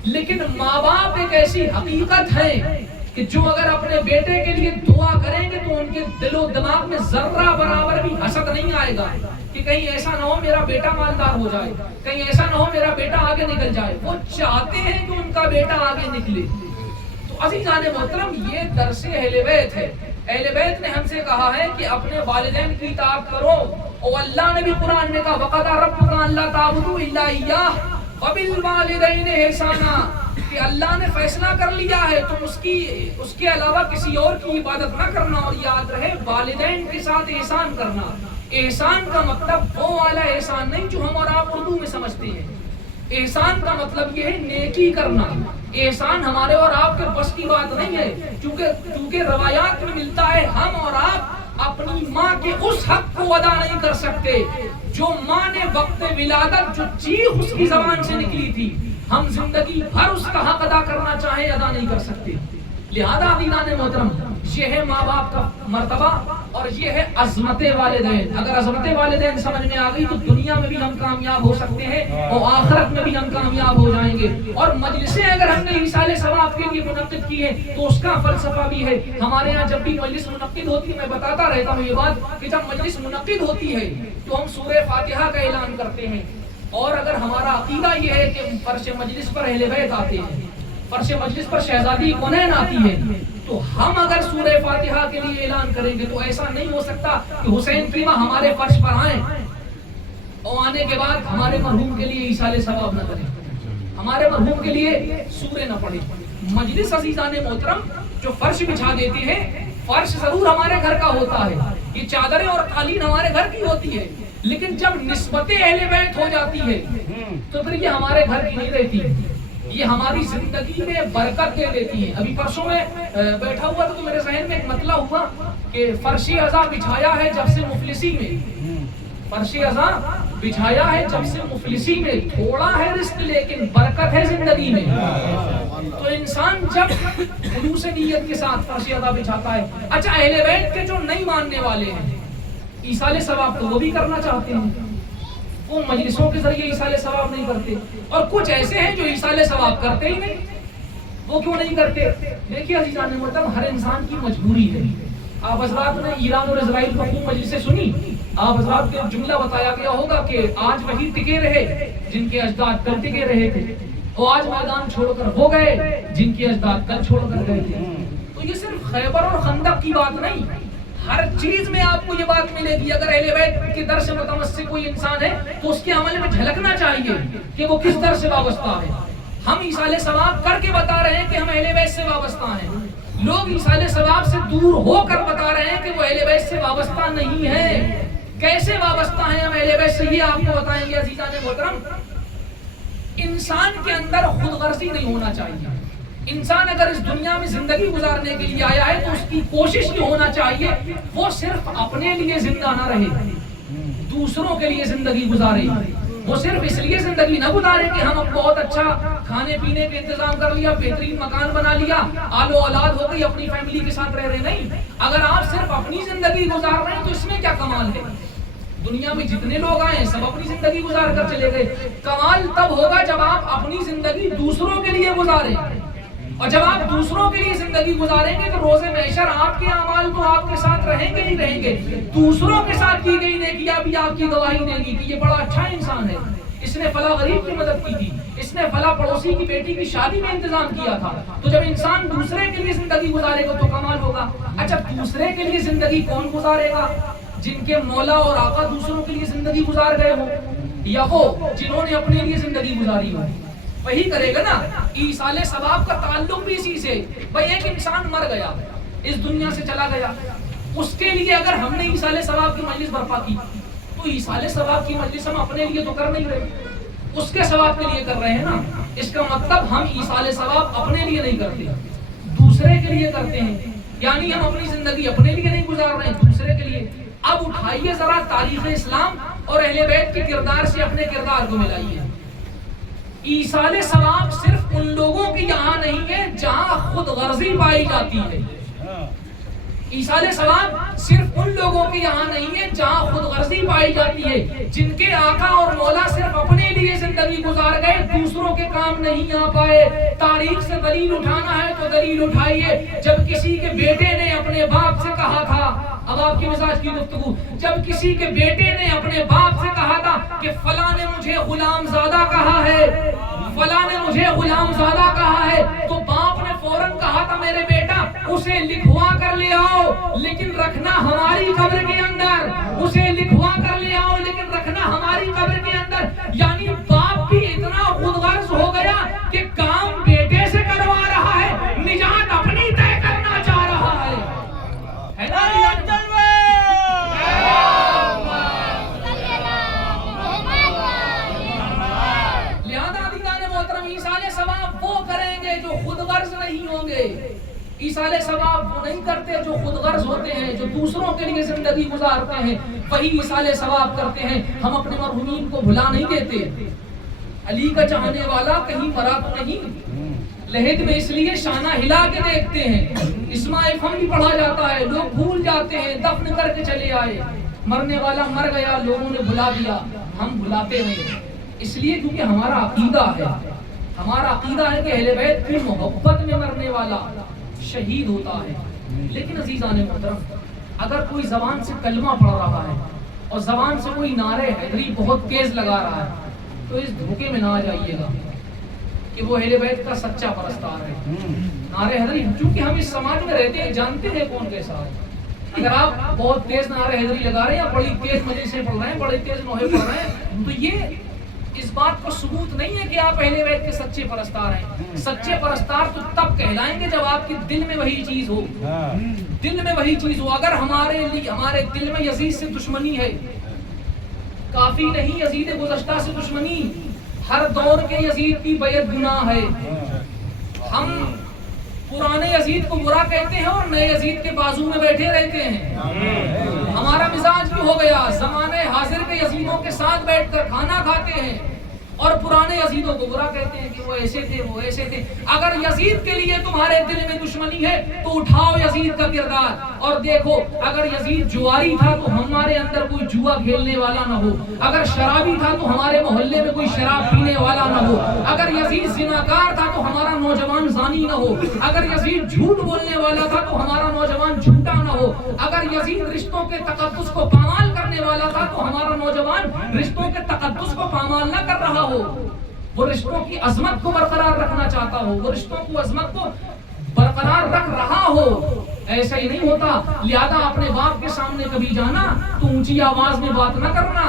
لیکن ماں باپ ایک ایسی حقیقت ہے کہ جو اگر اپنے بیٹے کے لیے دعا کریں گے تو ان کے دل و دماغ میں ذرہ برابر بھی حسد نہیں آئے گا کہ کہیں ایسا نہ ہو میرا بیٹا مالدار ہو جائے, کہیں ایسا نہ ہو میرا بیٹا آگے نکل جائے. وہ چاہتے ہیں کہ ان کا بیٹا آگے نکلے. تو عزیزان محترم, یہ درس اہل بیت ہے. اہل بیت نے ہم سے کہا ہے کہ اپنے والدین کی اطاعت کرو, اور اللہ نے بھی قرآن میں کہا وَقَضَىٰ رَبُّكَ أَلَّا تَعْبُدُوا إِلَّا إِيَّاهُ وَبِالْوَالِدَيْنِ إِحْسَانًا, کہ اللہ نے فیصلہ کر لیا ہے تم اس کے علاوہ کسی اور کی عبادت نہ کرنا, اور یاد رہے والدین کے ساتھ احسان کرنا. احسان کا مطلب وہ والا احسان نہیں جو ہم اور آپ اردو میں سمجھتے ہیں. احسان کا مطلب یہ ہے نیکی کرنا. احسان ہمارے اور آپ کے بس کی بات نہیں ہے, کیونکہ روایات میں ملتا ہے ہم اور آپ اپنی ماں کے اس حق کو ادا نہیں کر سکتے جو ماں نے وقت ولادت جو چیخ اس کی زبان سے نکلی تھی, ہم زندگی بھر اس کا حق ادا کرنا چاہیں ادا نہیں کر سکتے. لہذا عزیزان محترم, یہ ہے ماں باپ کا مرتبہ اور یہ ہے عظمت والدین. اگر عظمت والدین سمجھ میں آ گئی تو دنیا میں بھی ہم کامیاب ہو سکتے ہیں اور آخرت میں بھی ہم کامیاب ہو جائیں گے. اور مجلسیں اگر ہم نے ایصال ثواب کے لیے منعقد کی ہے تو اس کا فلسفہ بھی ہے. ہمارے ہاں جب بھی مجلس منعقد ہوتی ہے, میں بتاتا رہتا ہوں یہ بات کہ جب مجلس منعقد ہوتی ہے تو ہم سورہ فاتحہ کا اعلان کرتے ہیں. اور اگر ہمارا عقیدہ یہ ہے کہ فرش مجلس پر اہل بیت آتے ہیں, فرش مجلس پر شہزادی کونین آتی ہے, تو ہم اگر سورہ فاتحہ کے لیے اعلان کریں گے تو ایسا نہیں ہو سکتا کہ حسین کی ماں ہمارے فرش پر آئیں اور آنے کے بعد ہمارے مرحوم کے لیے ایصال ثواب نہ کریں, ہمارے مرحوم کے لیے سورہ نہ پڑھیں. مجلس عزیزان محترم جو فرش بچھا دیتے ہیں, فرش ضرور ہمارے گھر کا ہوتا ہے, یہ چادریں اور قالین ہمارے گھر کی ہوتی ہے, لیکن جب نسبت اہل بیت ہو جاتی ہے تو پھر یہ ہمارے گھر کی نہیں رہتی, یہ ہماری زندگی میں برکت دے دیتی ہے. ابھی پرسوں میں بیٹھا ہوا تو میرے ذہن میں ایک مطلع ہوا کہ فرش ازاں بچھایا ہے جب سے مفلسی میں, فرش ازاں بچھایا ہے جب سے مفلسی میں, تھوڑا ہے رزق لیکن برکت ہے زندگی میں. تو انسان جب خلوص نیت کے ساتھ فرش ازاں بچھاتا ہے. اچھا, اہل بیت کے جو نہیں ماننے والے ہیں ایصال ثواب تو وہ بھی کرنا چاہتے ہیں, وہ مجلسوں کے ذریعے ایصال ثواب نہیں کرتے, اور کچھ ایسے ہیں جو ایصال ثواب کرتے ہی نہیں. وہ کیوں نہیں کرتے؟ دیکھیے عزیزان محترم, ہر انسان کی مجبوری ہے. آپ حضرات نے ایران اور اسرائیل کو خوب مجلسیں سنی, آپ حضرات کو جملہ بتایا گیا ہوگا کہ آج وہی ٹکے رہے جن کے اجداد کل ٹکے رہے تھے, اور آج میدان چھوڑ کر ہو گئے جن کے اجداد کل چھوڑ کر گئے تھے. تو یہ صرف خیبر اور خندق کی بات نہیں, ہر چیز میں آپ کو یہ بات ملے گی. اگر اہل بیت کے در سے متمسک کوئی انسان ہے تو اس کے عمل میں جھلکنا چاہیے کہ وہ کس در سے وابستہ ہے. ہم ایصال ثواب کر کے بتا رہے ہیں کہ ہم اہل بیت سے وابستہ ہیں, لوگ ایصال ثواب سے دور ہو کر بتا رہے ہیں کہ وہ اہل بیت سے وابستہ نہیں ہیں. کیسے وابستہ ہیں ہم اہل بیت سے, یہ آپ کو بتائیں گے عزیزان محترم. انسان کے اندر خود غرضی نہیں ہونا چاہیے. انسان اگر اس دنیا میں زندگی گزارنے کے لیے آیا ہے تو اس کی کوشش یہ ہونا چاہیے وہ صرف اپنے لیے زندہ نہ رہے, دوسروں کے لیے زندگی گزارے. وہ صرف اس لیے زندگی نہ گزارے کہ ہم اب بہت اچھا کھانے پینے کا انتظام کر لیا, بہترین مکان بنا لیا, آل و اولاد ہو گئی, اپنی فیملی کے ساتھ رہ رہے. نہیں, اگر آپ صرف اپنی زندگی گزار رہے ہیں تو اس میں کیا کمال ہے؟ دنیا میں جتنے لوگ آئے ہیں سب اپنی زندگی گزار کر چلے گئے. کمال تب ہوگا جب آپ اپنی زندگی دوسروں کے لیے گزاریں, اور جب آپ دوسروں کے لیے زندگی گزاریں گے تو روز محشر آپ کے اعمال تو آپ کے ساتھ رہیں گے ہی رہیں گے, دوسروں کے ساتھ کی گئی نیکیاں بھی آپ کی گواہی دیں گی کہ یہ بڑا اچھا انسان ہے, اس نے فلاں غریب کی مدد کی تھی, اس نے فلاں پڑوسی کی بیٹی کی شادی میں انتظام کیا تھا. تو جب انسان دوسرے کے لیے زندگی گزارے گا تو کمال ہوگا. اچھا, دوسرے کے لیے زندگی کون گزارے گا؟ جن کے مولا اور آقا دوسروں کے لیے زندگی گزار گئے ہو, یا وہ جنہوں نے اپنے لیے زندگی گزاری ہو, وہی کرے گا نا. ایصال ثواب کا تعلق بھی اسی سے. بھئی ایک انسان مر گیا, اس دنیا سے چلا گیا, اس کے لیے اگر ہم نے ایصال ثواب کی مجلس برپا کی تو ایصال ثواب کی مجلس ہم اپنے لیے تو کر نہیں رہے, اس کے ثواب کے لیے کر رہے ہیں نا. اس کا مطلب ہم ایصال ثواب اپنے لیے نہیں کرتے, دوسرے کے لیے کرتے ہیں. یعنی ہم اپنی زندگی اپنے لیے نہیں گزار رہے ہیں, دوسرے کے لیے. اب اٹھائیے ذرا تاریخ اسلام اور اہل بیت کے کردار سے اپنے کردار کو ملائیے. ایصال ثواب صرف ان لوگوں کی یہاں نہیں ہے جہاں خود غرضی پائی جاتی ہے. ایصال ثواب صرف ان لوگوں کے یہاں نہیں ہے جہاں خود غرضی پائی جاتی ہے, جن کے آقا اور مولا صرف اپنے لیے زندگی گزار گئے, دوسروں کے کام نہیں آ پائے. تاریخ سے دلیل اٹھانا ہے تو دلیل اٹھائیے. جب کسی کے بیٹے نے اپنے باپ سے کہا تھا, اب آپ کی مزاج کی گفتگو, جب کسی کے بیٹے نے اپنے باپ سے کہا تھا کہ فلاں نے مجھے غلام زادہ کہا ہے, فلاں نے مجھے غلام زادہ کہا ہے, تو باپ نے فوراً کہا تھا میرے بیٹا اسے لکھوا کر لے آؤ لیکن رکھنا ہماری قبر کے اندر, اسے لکھوا کر لے آؤ لیکن رکھنا ہماری قبر کے اندر. یعنی باپ بھی اتنا خود غرض ہو گیا کہ کام بیٹے سے کروا رہا ہے, نجات اپنی طے کرنا چاہ رہا ہے. ہے نا؟ جو خود غرض نہیں ہوں گے. ایصال ثواب وہ نہیں کرتے جو خود غرض ہوتے ہیں, جو دوسروں کے لیے زندگی گزارتے ہیں, وہی ایصال ثواب کرتے ہیں. ہم اپنے مرحومین کو بھلا نہیں دیتے. علی کا چاہنے والا کہیں مرا تو نہیں, لہد میں اس لیے شانہ ہلا کے دیکھتے ہیں. اسماء فم بھی پڑھا جاتا ہے, لوگ بھول جاتے ہیں, دفن کر کے چلے آئے. مرنے والا مر گیا, لوگوں نے بھلا دیا, ہم بھلاتے نہیں. اس لیے کیونکہ ہمارا عقیدہ ہے, ہمارا عقیدہ ہے کہ اہل بیت کی محبت میں مرنے والا شہید ہوتا ہے. لیکن عزیزان محترم, اگر کوئی زبان سے کلمہ پڑھ رہا ہے اور زبان سے کوئی نعرے حیدری بہت تیز لگا رہا ہے تو اس دھوکے میں نہ آ جائیے گا کہ وہ اہل بیت کا سچا پرستار ہے. نعرے حیدری, چونکہ ہم اس سماج میں رہتے ہیں, جانتے ہیں کون کیسا ہے. اگر آپ بہت تیز نعرے حیدری لگا رہے ہیں یا بڑی تیز مجلسیں پڑھ رہے ہیں, بڑے تیز نوحے پڑھ رہے ہیں, تو یہ اس بات کو ثبوت نہیں ہے کہ آپ اہل بیت کے سچے پرستار ہیں. سچے پرستار تو تب کہلائیں گے جب آپ کے دل میں وہی چیز ہو, دل میں وہی چیز ہو. اگر ہمارے دل میں یزید سے دشمنی ہے, کافی نہیں یزید گزشتہ سے دشمنی, ہر دور کے یزید کی بیعت گناہ ہے. ہم پرانے یزید کو برا کہتے ہیں اور نئے یزید کے بازو میں بیٹھے رہتے ہیں. ہمارا مزاج بھی ہو گیا, زمانے حاضر کے یزیدوں کے ساتھ بیٹھ کر کھانا کھاتے ہیں اور پرانے یزیدوں کو برا کہتے ہیں کہ وہ ایسے تھے, وہ ایسے تھے. اگر یزید کے لیے تمہارے دل میں دشمنی ہے تو اٹھاؤ یزید کا کردار اور دیکھو. اگر یزید جواری تھا تو ہمارے اندر کوئی جوا کھیلنے والا نہ ہو, اگر شرابی تھا تو ہمارے محلے میں کوئی شراب پینے والا نہ ہو, اگر یزید زناکار تھا تو ہمارا نوجوان زانی نہ ہو, اگر یزید جھوٹ بولنے والا تھا تو ہمارا نوجوان جھوٹا نہ ہو, اگر یزید رشتوں کے تقدس کو پامال کرنے والا تھا تو ہمارا نوجوان رشتوں کے تقدس کو پامال نہ کر رہا ہو, وہ رشتوں کی عظمت کو برقرار رکھنا چاہتا ہو, وہ رشتوں کی عظمت کو برقرار رکھ رہا ہو. ایسا ہی نہیں ہوتا. لہذا اپنے باپ کے سامنے کبھی جانا تو اونچی آواز میں بات نہ کرنا,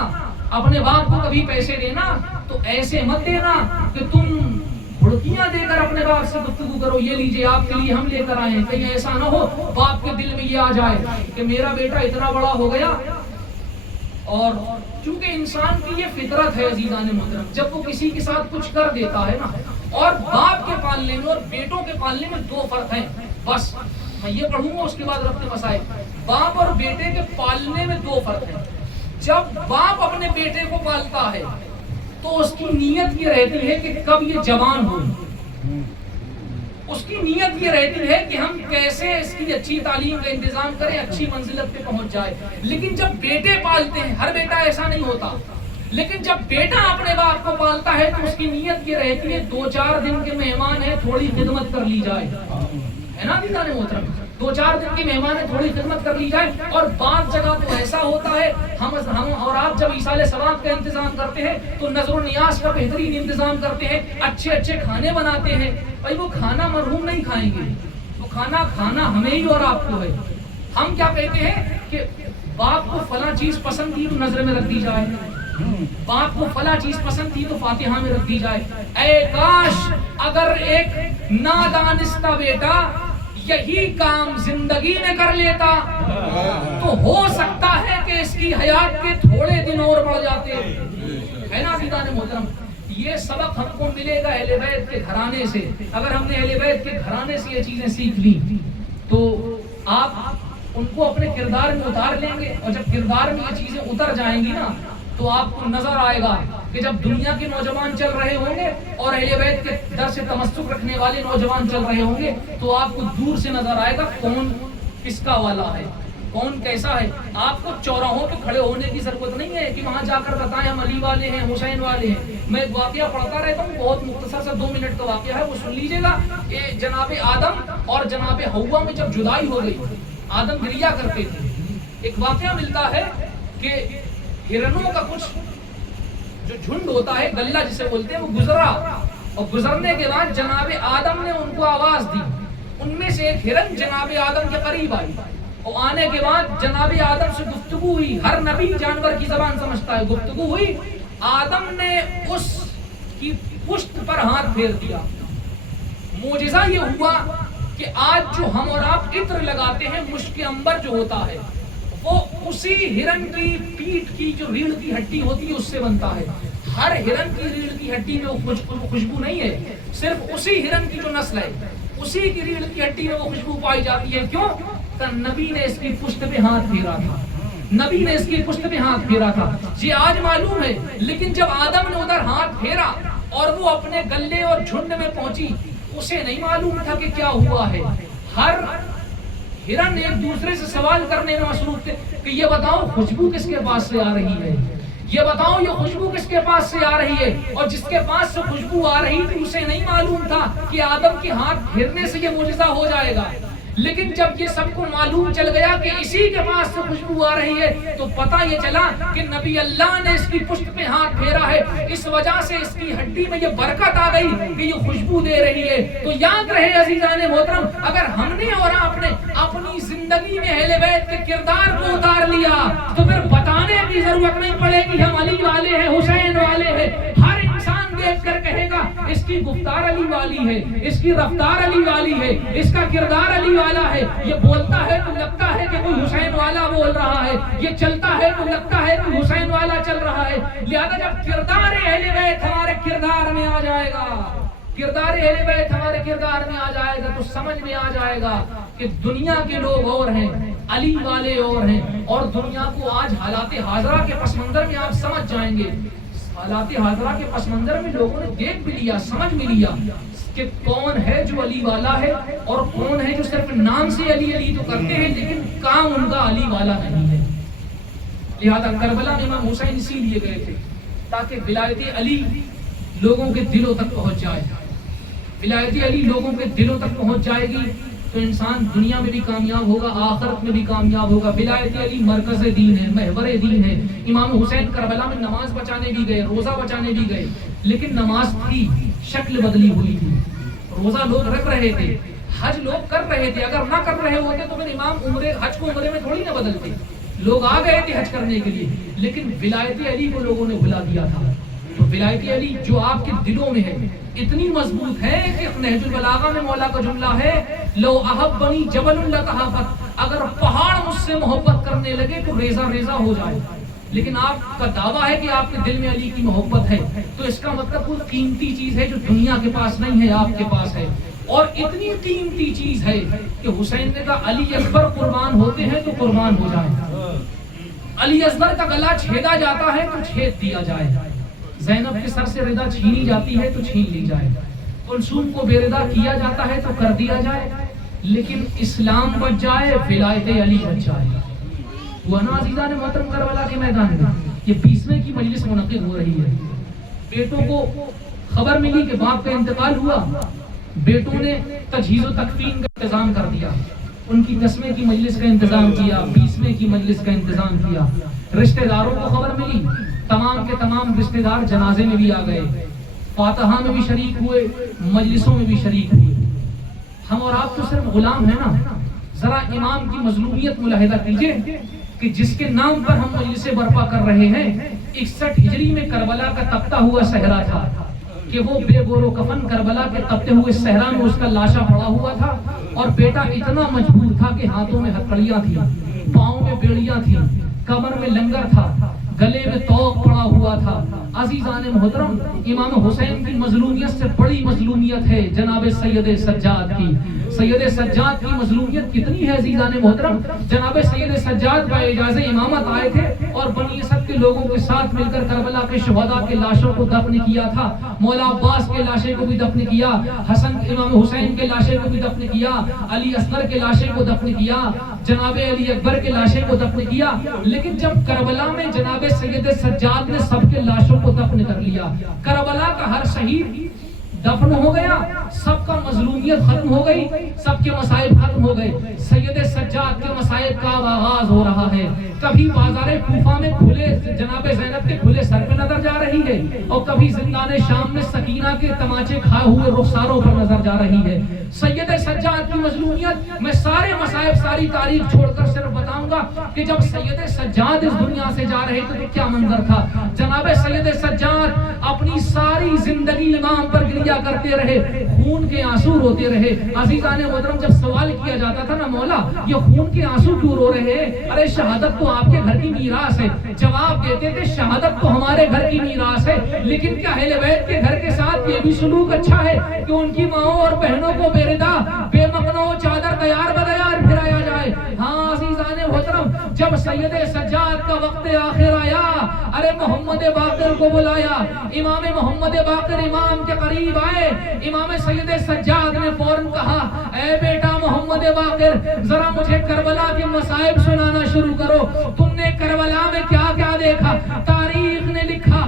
اپنے باپ کو کبھی پیسے دینا تو ایسے مت دینا کہ تم بھڑکیاں دے کر اپنے باپ سے گفتگو کرو, یہ لیجئے آپ کے لیے ہم لے کر آئے ہیں. کہیں ایسا نہ ہو باپ کے دل میں یہ آ جائے کہ میرا بیٹا اتنا بڑا ہو گیا. اور چونکہ انسان کی یہ فطرت ہے عزیزان محترم, جب وہ کسی کے ساتھ کچھ کر دیتا ہے نا, اور باپ کے پالنے میں اور بیٹوں کے پالنے میں دو فرق ہیں. بس میں یہ پڑھوں گا اس کے بعد ربط مسائل. باپ اور بیٹے کے پالنے میں دو فرق ہیں. جب باپ اپنے بیٹے کو پالتا ہے تو اس کی نیت یہ رہتی ہے کہ کب یہ جوان ہو، اس کی نیت یہ رہتی ہے کہ ہم کیسے اس کی اچھی تعلیم کا انتظام کریں، اچھی منزلت پہ پہنچ جائے. لیکن جب بیٹے پالتے ہیں، ہر بیٹا ایسا نہیں ہوتا، لیکن جب بیٹا اپنے باپ کو پالتا ہے تو اس کی نیت یہ رہتی ہے 2-4 دن کے مہمان ہیں، تھوڑی خدمت کر لی جائے، ہے نا دیدان محترم؟ 2-4 دن کی مہمان ہے، تھوڑی خدمت کر لی جائے. اور بعض جگہ تو ایسا ہوتا ہے ہم اور آپ جب ایصال ثواب کا انتظام کرتے ہیں تو نظر و نیاز کا بہترین انتظام کرتے ہیں، اچھے اچھے کھانے بناتے ہیں. بھائی وہ کھانا مرحوم نہیں کھائیں گے، وہ کھانا ہمیں ہی اور آپ کو ہے. ہم کیا کہتے ہیں کہ باپ کو فلاں چیز پسند تھی تو نظر میں رکھ دی جائے، باپ کو فلاں چیز پسند تھی تو فاتحہ میں رکھ دی جائے. اے کاش اگر ایک نادانستہ بیٹا یہی کام زندگی میں کر لیتا تو ہو سکتا ہے کہ اس کی حیات کے تھوڑے دن اور بڑھ جاتے، ہے نا عزیزان محترم؟ یہ سبق ہم کو ملے گا اہل بیت کے گھرانے سے. اگر ہم نے اہل بیت کے گھرانے سے یہ چیزیں سیکھ لی تو آپ ان کو اپنے کردار میں اتار لیں گے، اور جب کردار میں یہ چیزیں اتر جائیں گی نا تو آپ کو نظر آئے گا کہ جب دنیا کے نوجوان چل رہے ہوں گے اور اہل بیت کے در سے تمسک رکھنے والے نوجوان چل رہے ہوں گے تو آپ کو دور سے نظر آئے گا کون کس کا والا ہے، کون کیسا ہے. آپ کو چوراہوں پہ کھڑے ہونے کی ضرورت نہیں ہے کہ وہاں جا کر بتائیں ہم علی والے ہیں، حسین والے ہیں. میں ایک واقعہ پڑھتا رہتا ہوں، بہت مختصر سا 2 منٹ کا واقعہ ہے، وہ سن لیجیے گا. کہ جناب آدم اور جناب حوا میں جب جدائی ہو گئی، آدم گریا کرتے تھے. ایک واقعہ ملتا ہے کہ ہرنوں کا کچھ جو جھنڈ ہوتا ہے، گلہ جسے بولتے ہیں، وہ گزرا، اور گزرنے کے بعد جناب آدم نے ان کو آواز دی. ان میں سے ایک ہرن جناب آدم کے قریب آئی، اور آنے کے بعد جناب آدم سے گفتگو ہوئی. ہر نبی جانور کی زبان سمجھتا ہے. گفتگو ہوئی، آدم نے اس کی پشت پر ہاتھ پھیر دیا. معجزہ یہ ہوا کہ آج جو ہم اور آپ عطر لگاتے ہیں، مشک عنبر جو ہوتا ہے، وہ اسی ہرن کی پیٹھ کی جو ریڑھ کی ہڈی ہوتی ہے اس سے بنتا ہے. ہر ہرن کی ریڑھ کی ہڈی میں وہ خوشبو نہیں ہے، صرف اسی ہرن کی جو نسل ہے اسی کی ریڑھ کی ہڈی میں وہ خوشبو پائی جاتی ہے. کیوں؟ کہ نبی نے اس کی پشت پہ ہاتھ پھیرا تھا، نبی نے اس کی پشت پہ ہاتھ پھیرا تھا. یہ آج معلوم ہے، لیکن جب آدم نے ادھر ہاتھ پھیرا اور وہ اپنے گلے اور جھنڈ میں پہنچی، اسے نہیں معلوم تھا کہ کیا ہوا ہے. ہر ہرن ایک دوسرے سے سوال کرنے میں مصروف تھے کہ یہ بتاؤ خوشبو کس کے پاس سے آ رہی ہے، یہ بتاؤ یہ خوشبو کس کے پاس سے آ رہی ہے. اور جس کے پاس سے خوشبو آ رہی تھی اسے نہیں معلوم تھا کہ آدم کے ہاتھ پھیرنے سے یہ معجزہ ہو جائے گا. لیکن جب یہ سب کو معلوم چل گیا کہ اسی کے پاس سے خوشبو آ رہی ہے تو پتہ یہ چلا کہ نبی اللہ نے اس کی پشت پہ ہاتھ پھیرا ہے، اس وجہ سے اس کی ہڈی میں یہ برکت آ گئی کہ یہ خوشبو دے رہی ہے. تو یاد رہے عزیزان محترم، اگر ہم نے اور آپ نے اپنی زندگی میں اہل بیت کے کردار کو اتار لیا تو پھر بتانے کی ضرورت نہیں پڑے گی ہم علی والے ہیں، حسین والے ہیں. ہر انسان دیکھ کر کہے گا اس کی گفتار علی والی ہے، اس کی رفتار علی والی ہے، اس کا کردار علی والا ہے. یہ بولتا ہے تو لگتا ہے کہ کوئی حسین والا بول رہا ہے، یہ چلتا ہے تو لگتا ہے کہ حسین والا چل رہا ہے. لہذا جب کردار اہل بیت ہمارے کردار میں آ جائے گا، کردار اہل بیت ہمارے کردار میں آ جائے گا تو سمجھ میں آ جائے گا کہ دنیا کے لوگ اور ہیں، علی والے اور ہیں. اور دنیا کو آج حالات حاضرہ کے پس منظر میں آپ سمجھ جائیں گے. حالات حاضرہ کے پس منظر میں لوگوں نے دیکھ بھی لیا، سمجھ بھی لیا کہ کون ہے جو علی والا ہے اور کون ہے جو صرف نام سے علی علی تو کرتے ہیں لیکن کام ان کا علی والا نہیں ہے. لہذا کربلا میں امام حسین اسی لیے گئے تھے تاکہ ولایت علی لوگوں کے دلوں تک پہنچ جائے. ولایت علی لوگوں کے دلوں تک پہنچ جائے گی تو انسان دنیا میں بھی کامیاب ہوگا، آخرت میں بھی کامیاب ہوگا. ولایت علی مرکز دین ہے، محور دین ہے. امام حسین کربلا میں نماز بچانے بھی گئے، روزہ بچانے بھی گئے، لیکن نماز تھی، شکل بدلی ہوئی تھی. روزہ لوگ رکھ رہے تھے، حج لوگ کر رہے تھے. اگر نہ کر رہے ہوتے تو پھر امام حج کو عمرے میں تھوڑی نہ بدلتے. لوگ آ گئے تھے حج کرنے کے لیے، لیکن ولایت علی کو لوگوں نے بھلا دیا تھا. تو ولایت علی جو آپ کے دلوں میں ہے اتنی مضبوط ہے کہ نہج البلاغہ میں مولا کا جملہ ہے، لو احبنی جبل لتحفت، اگر پہاڑ مجھ سے محبت کرنے لگے تو ریزہ ریزہ ہو جائے. لیکن آپ کا دعویٰ ہے کہ آپ کے دل میں علی کی محبت ہے، تو اس کا مطلب کوئی قیمتی چیز ہے جو دنیا کے پاس نہیں ہے، آپ کے پاس ہے. اور اتنی قیمتی چیز ہے کہ حسین نے کہا علی اکبر قربان ہوتے ہیں تو قربان ہو جائیں. علی اصغر کا گلا چھیدا جاتا ہے تو چھید دیا جائے، زینب کے سر سے ردا چھینی جاتی ہے تو چھین لی جائے، کلثوم کو بے ردا کیا جاتا ہے تو کر دیا جائے، لیکن اسلام بچ جائے، ولایت علی بچ جائے۔ وہ نا عزیزان محترم کربلا کے میدان میں یہ 20ویں کی مجلس منعقد ہو رہی ہے۔ بیٹوں کو خبر ملی کہ باپ کا انتقال ہوا، بیٹوں نے تجہیز و تکفین کا انتظام کر دیا، ان کی 10ویں کی مجلس کا انتظام کیا، 20ویں کی مجلس کا انتظام کیا۔ رشتہ داروں کو خبر ملی، تمام کے تمام رشتہ دار جنازے میں بھی آ گئے، فاتحہ میں بھی شریک ہوئے، مجلسوں میں بھی شریک ہوئے۔ ہم اور آپ تو صرف غلام ہیں نا، ذرا امام کی مظلومیت ملاحظہ کیجئے کہ جس کے نام پر ہم مجلس برپا کر رہے ہیں، 61 ہجری میں کربلا کا تپتا ہوا صحرا تھا کہ وہ بے گور و کفن کربلا کے تپتے ہوئے صحرا میں اس کا لاشا پڑا ہوا تھا، اور بیٹا اتنا مجبور تھا کہ ہاتھوں میں ہتھکڑیاں تھیں، پاؤں میں بیڑیاں تھیں، کمر میں لنگر تھا، گلے میں توق پڑا ہوا تھا۔ عزیزان محترم، امام حسین کی مظلومیت سے بڑی مظلومیت ہے جناب سید سجاد کی۔ سید سجاد کی مظلومیت کتنی ہے عزیزان محترم؟ جناب سید سجاد با اجازت امامت آئے تھے اور بنی اسد کے لوگوں کے ساتھ مل کر کربلا کے شہداء کے لاشوں کو دفن کیا تھا، مولا عباس کے لاشے کو بھی دفن کیا، حسن امام حسین کے لاشے کو بھی دفن کیا، علی اصغر کے لاشے کو دفن کیا، جناب علی اکبر کے لاشے کو دفن کیا۔ لیکن جب کربلا میں جناب سید سجاد نے سب کے لاشوں کو دفن کر لیا، کربلا کا ہر شہید دفن ہو گیا، سب کا مظلومیت ختم ہو گئی، سب کے مصائب ختم ہو گئے، سید سجاد کے مصائب کا آغاز ہو رہا ہے۔ کبھی بازار کوفہ میں کھلے جناب زینب کے کھلے سر پہ نظر جا رہی ہے، اور کبھی زندان شام میں سکینہ کے تماچے کھائے ہوئے رخساروں پر نظر جا رہی ہے۔ سید سجاد کی مظلومیت، میں سارے مصائب ساری تاریخ چھوڑ کر صرف بتاؤں گا کہ جب سید سجاد اس دنیا سے جا رہے تھے تو کیا منظر تھا۔ جناب سید سجاد اپنی ساری زندگی امام پر گریا کرتے رہے، خون کے آنسو روتے رہے۔ عزیزان محترم، جب سوال کیا جاتا تھا نا مولا یہ خون کے آنسو کیوں رو رہے ہیں؟ ارے شہادت تو آپ کے گھر کی میراث ہے۔ جواب دیتے تھے شہادت تو ہمارے گھر کی میراث ہے، لیکن کیا اہل بیت کے گھر کے ساتھ یہ بھی سلوک اچھا ہے کہ ان کی ماؤں اور بہنوں کو بے ردا بے مقنع چادر تیار بدیار پھرایا جائے؟ ہاں عزیزان محترم، جب سید سجاد کا وقت آخر آیا، ارے محمد باقر کو بلایا، امام محمد باقر امام کے قریب آئے، امام سید سجاد نے فوراً کہا اے بیٹا محمد باقر، ذرا مجھے کربلا کے مصائب سنانا شروع کرو، تم نے کربلا میں کیا کیا دیکھا؟ تاریخ نے لکھا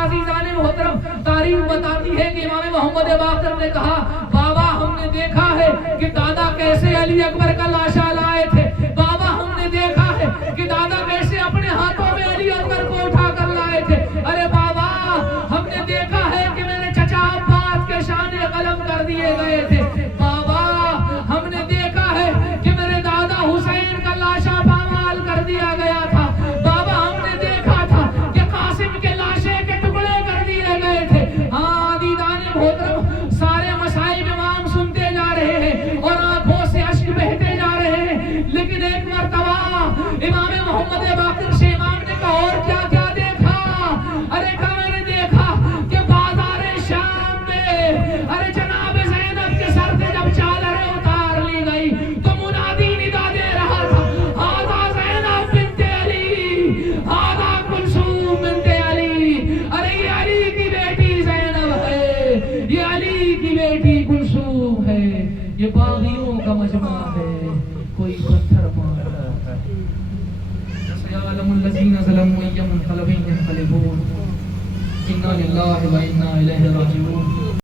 عزیزان محترم، تاریخ بتاتی ہے کہ امام محمد باقر نے کہا بابا ہم نے دیکھا ہے کہ دادا کیسے علی اکبر کا لاشا لائے تھے، بابا ہم نے دیکھا ہے کہ دادا کیسے اپنے ہاتھوں میں علی اکبر کو اٹھا کر لائے تھے، ارے بابا ہم نے دیکھا ہے کہ میرے چچا عباس کے شان قلم کر دیے گئے تھے، بابا ہم نے دیکھا ہے کہ میرے دادا حسین کا لاشا پامال کر دیا گیا تھا، بابا ہم نے دیکھا تھا کہ قاسم کے لاشے کے ٹکڑے کر دیے گئے تھے۔ ہاں دیدان محترم، سارے مصائب امام سنتے جا رہے ہیں اور آنکھوں سے اشک بہتے جا رہے ہیں، لیکن ایک مرتبہ امام محمد باقر سے امام نے کہا اور کیا کیا دیکھا؟ ارے کہا میں نے دیکھا کہ بازار شام میں ارے جناب زینب کے سر سے جب چادریں اتار لی گئی تو منادی ندا دے رہا تھا ہاذا زینب بنت علی، ہاذا کلثوم بنت علی، ارے یہ علی کی بیٹی زینب ہے، یہ علی کی بیٹی کلثوم ہے، یہ باغیوں کا مجمع ہے، کوئی پتھر مار رہا ہے۔ سيعلم الذين ظلموا أي منقلب ينقلبون إنا لله وإنا إليه راجعون۔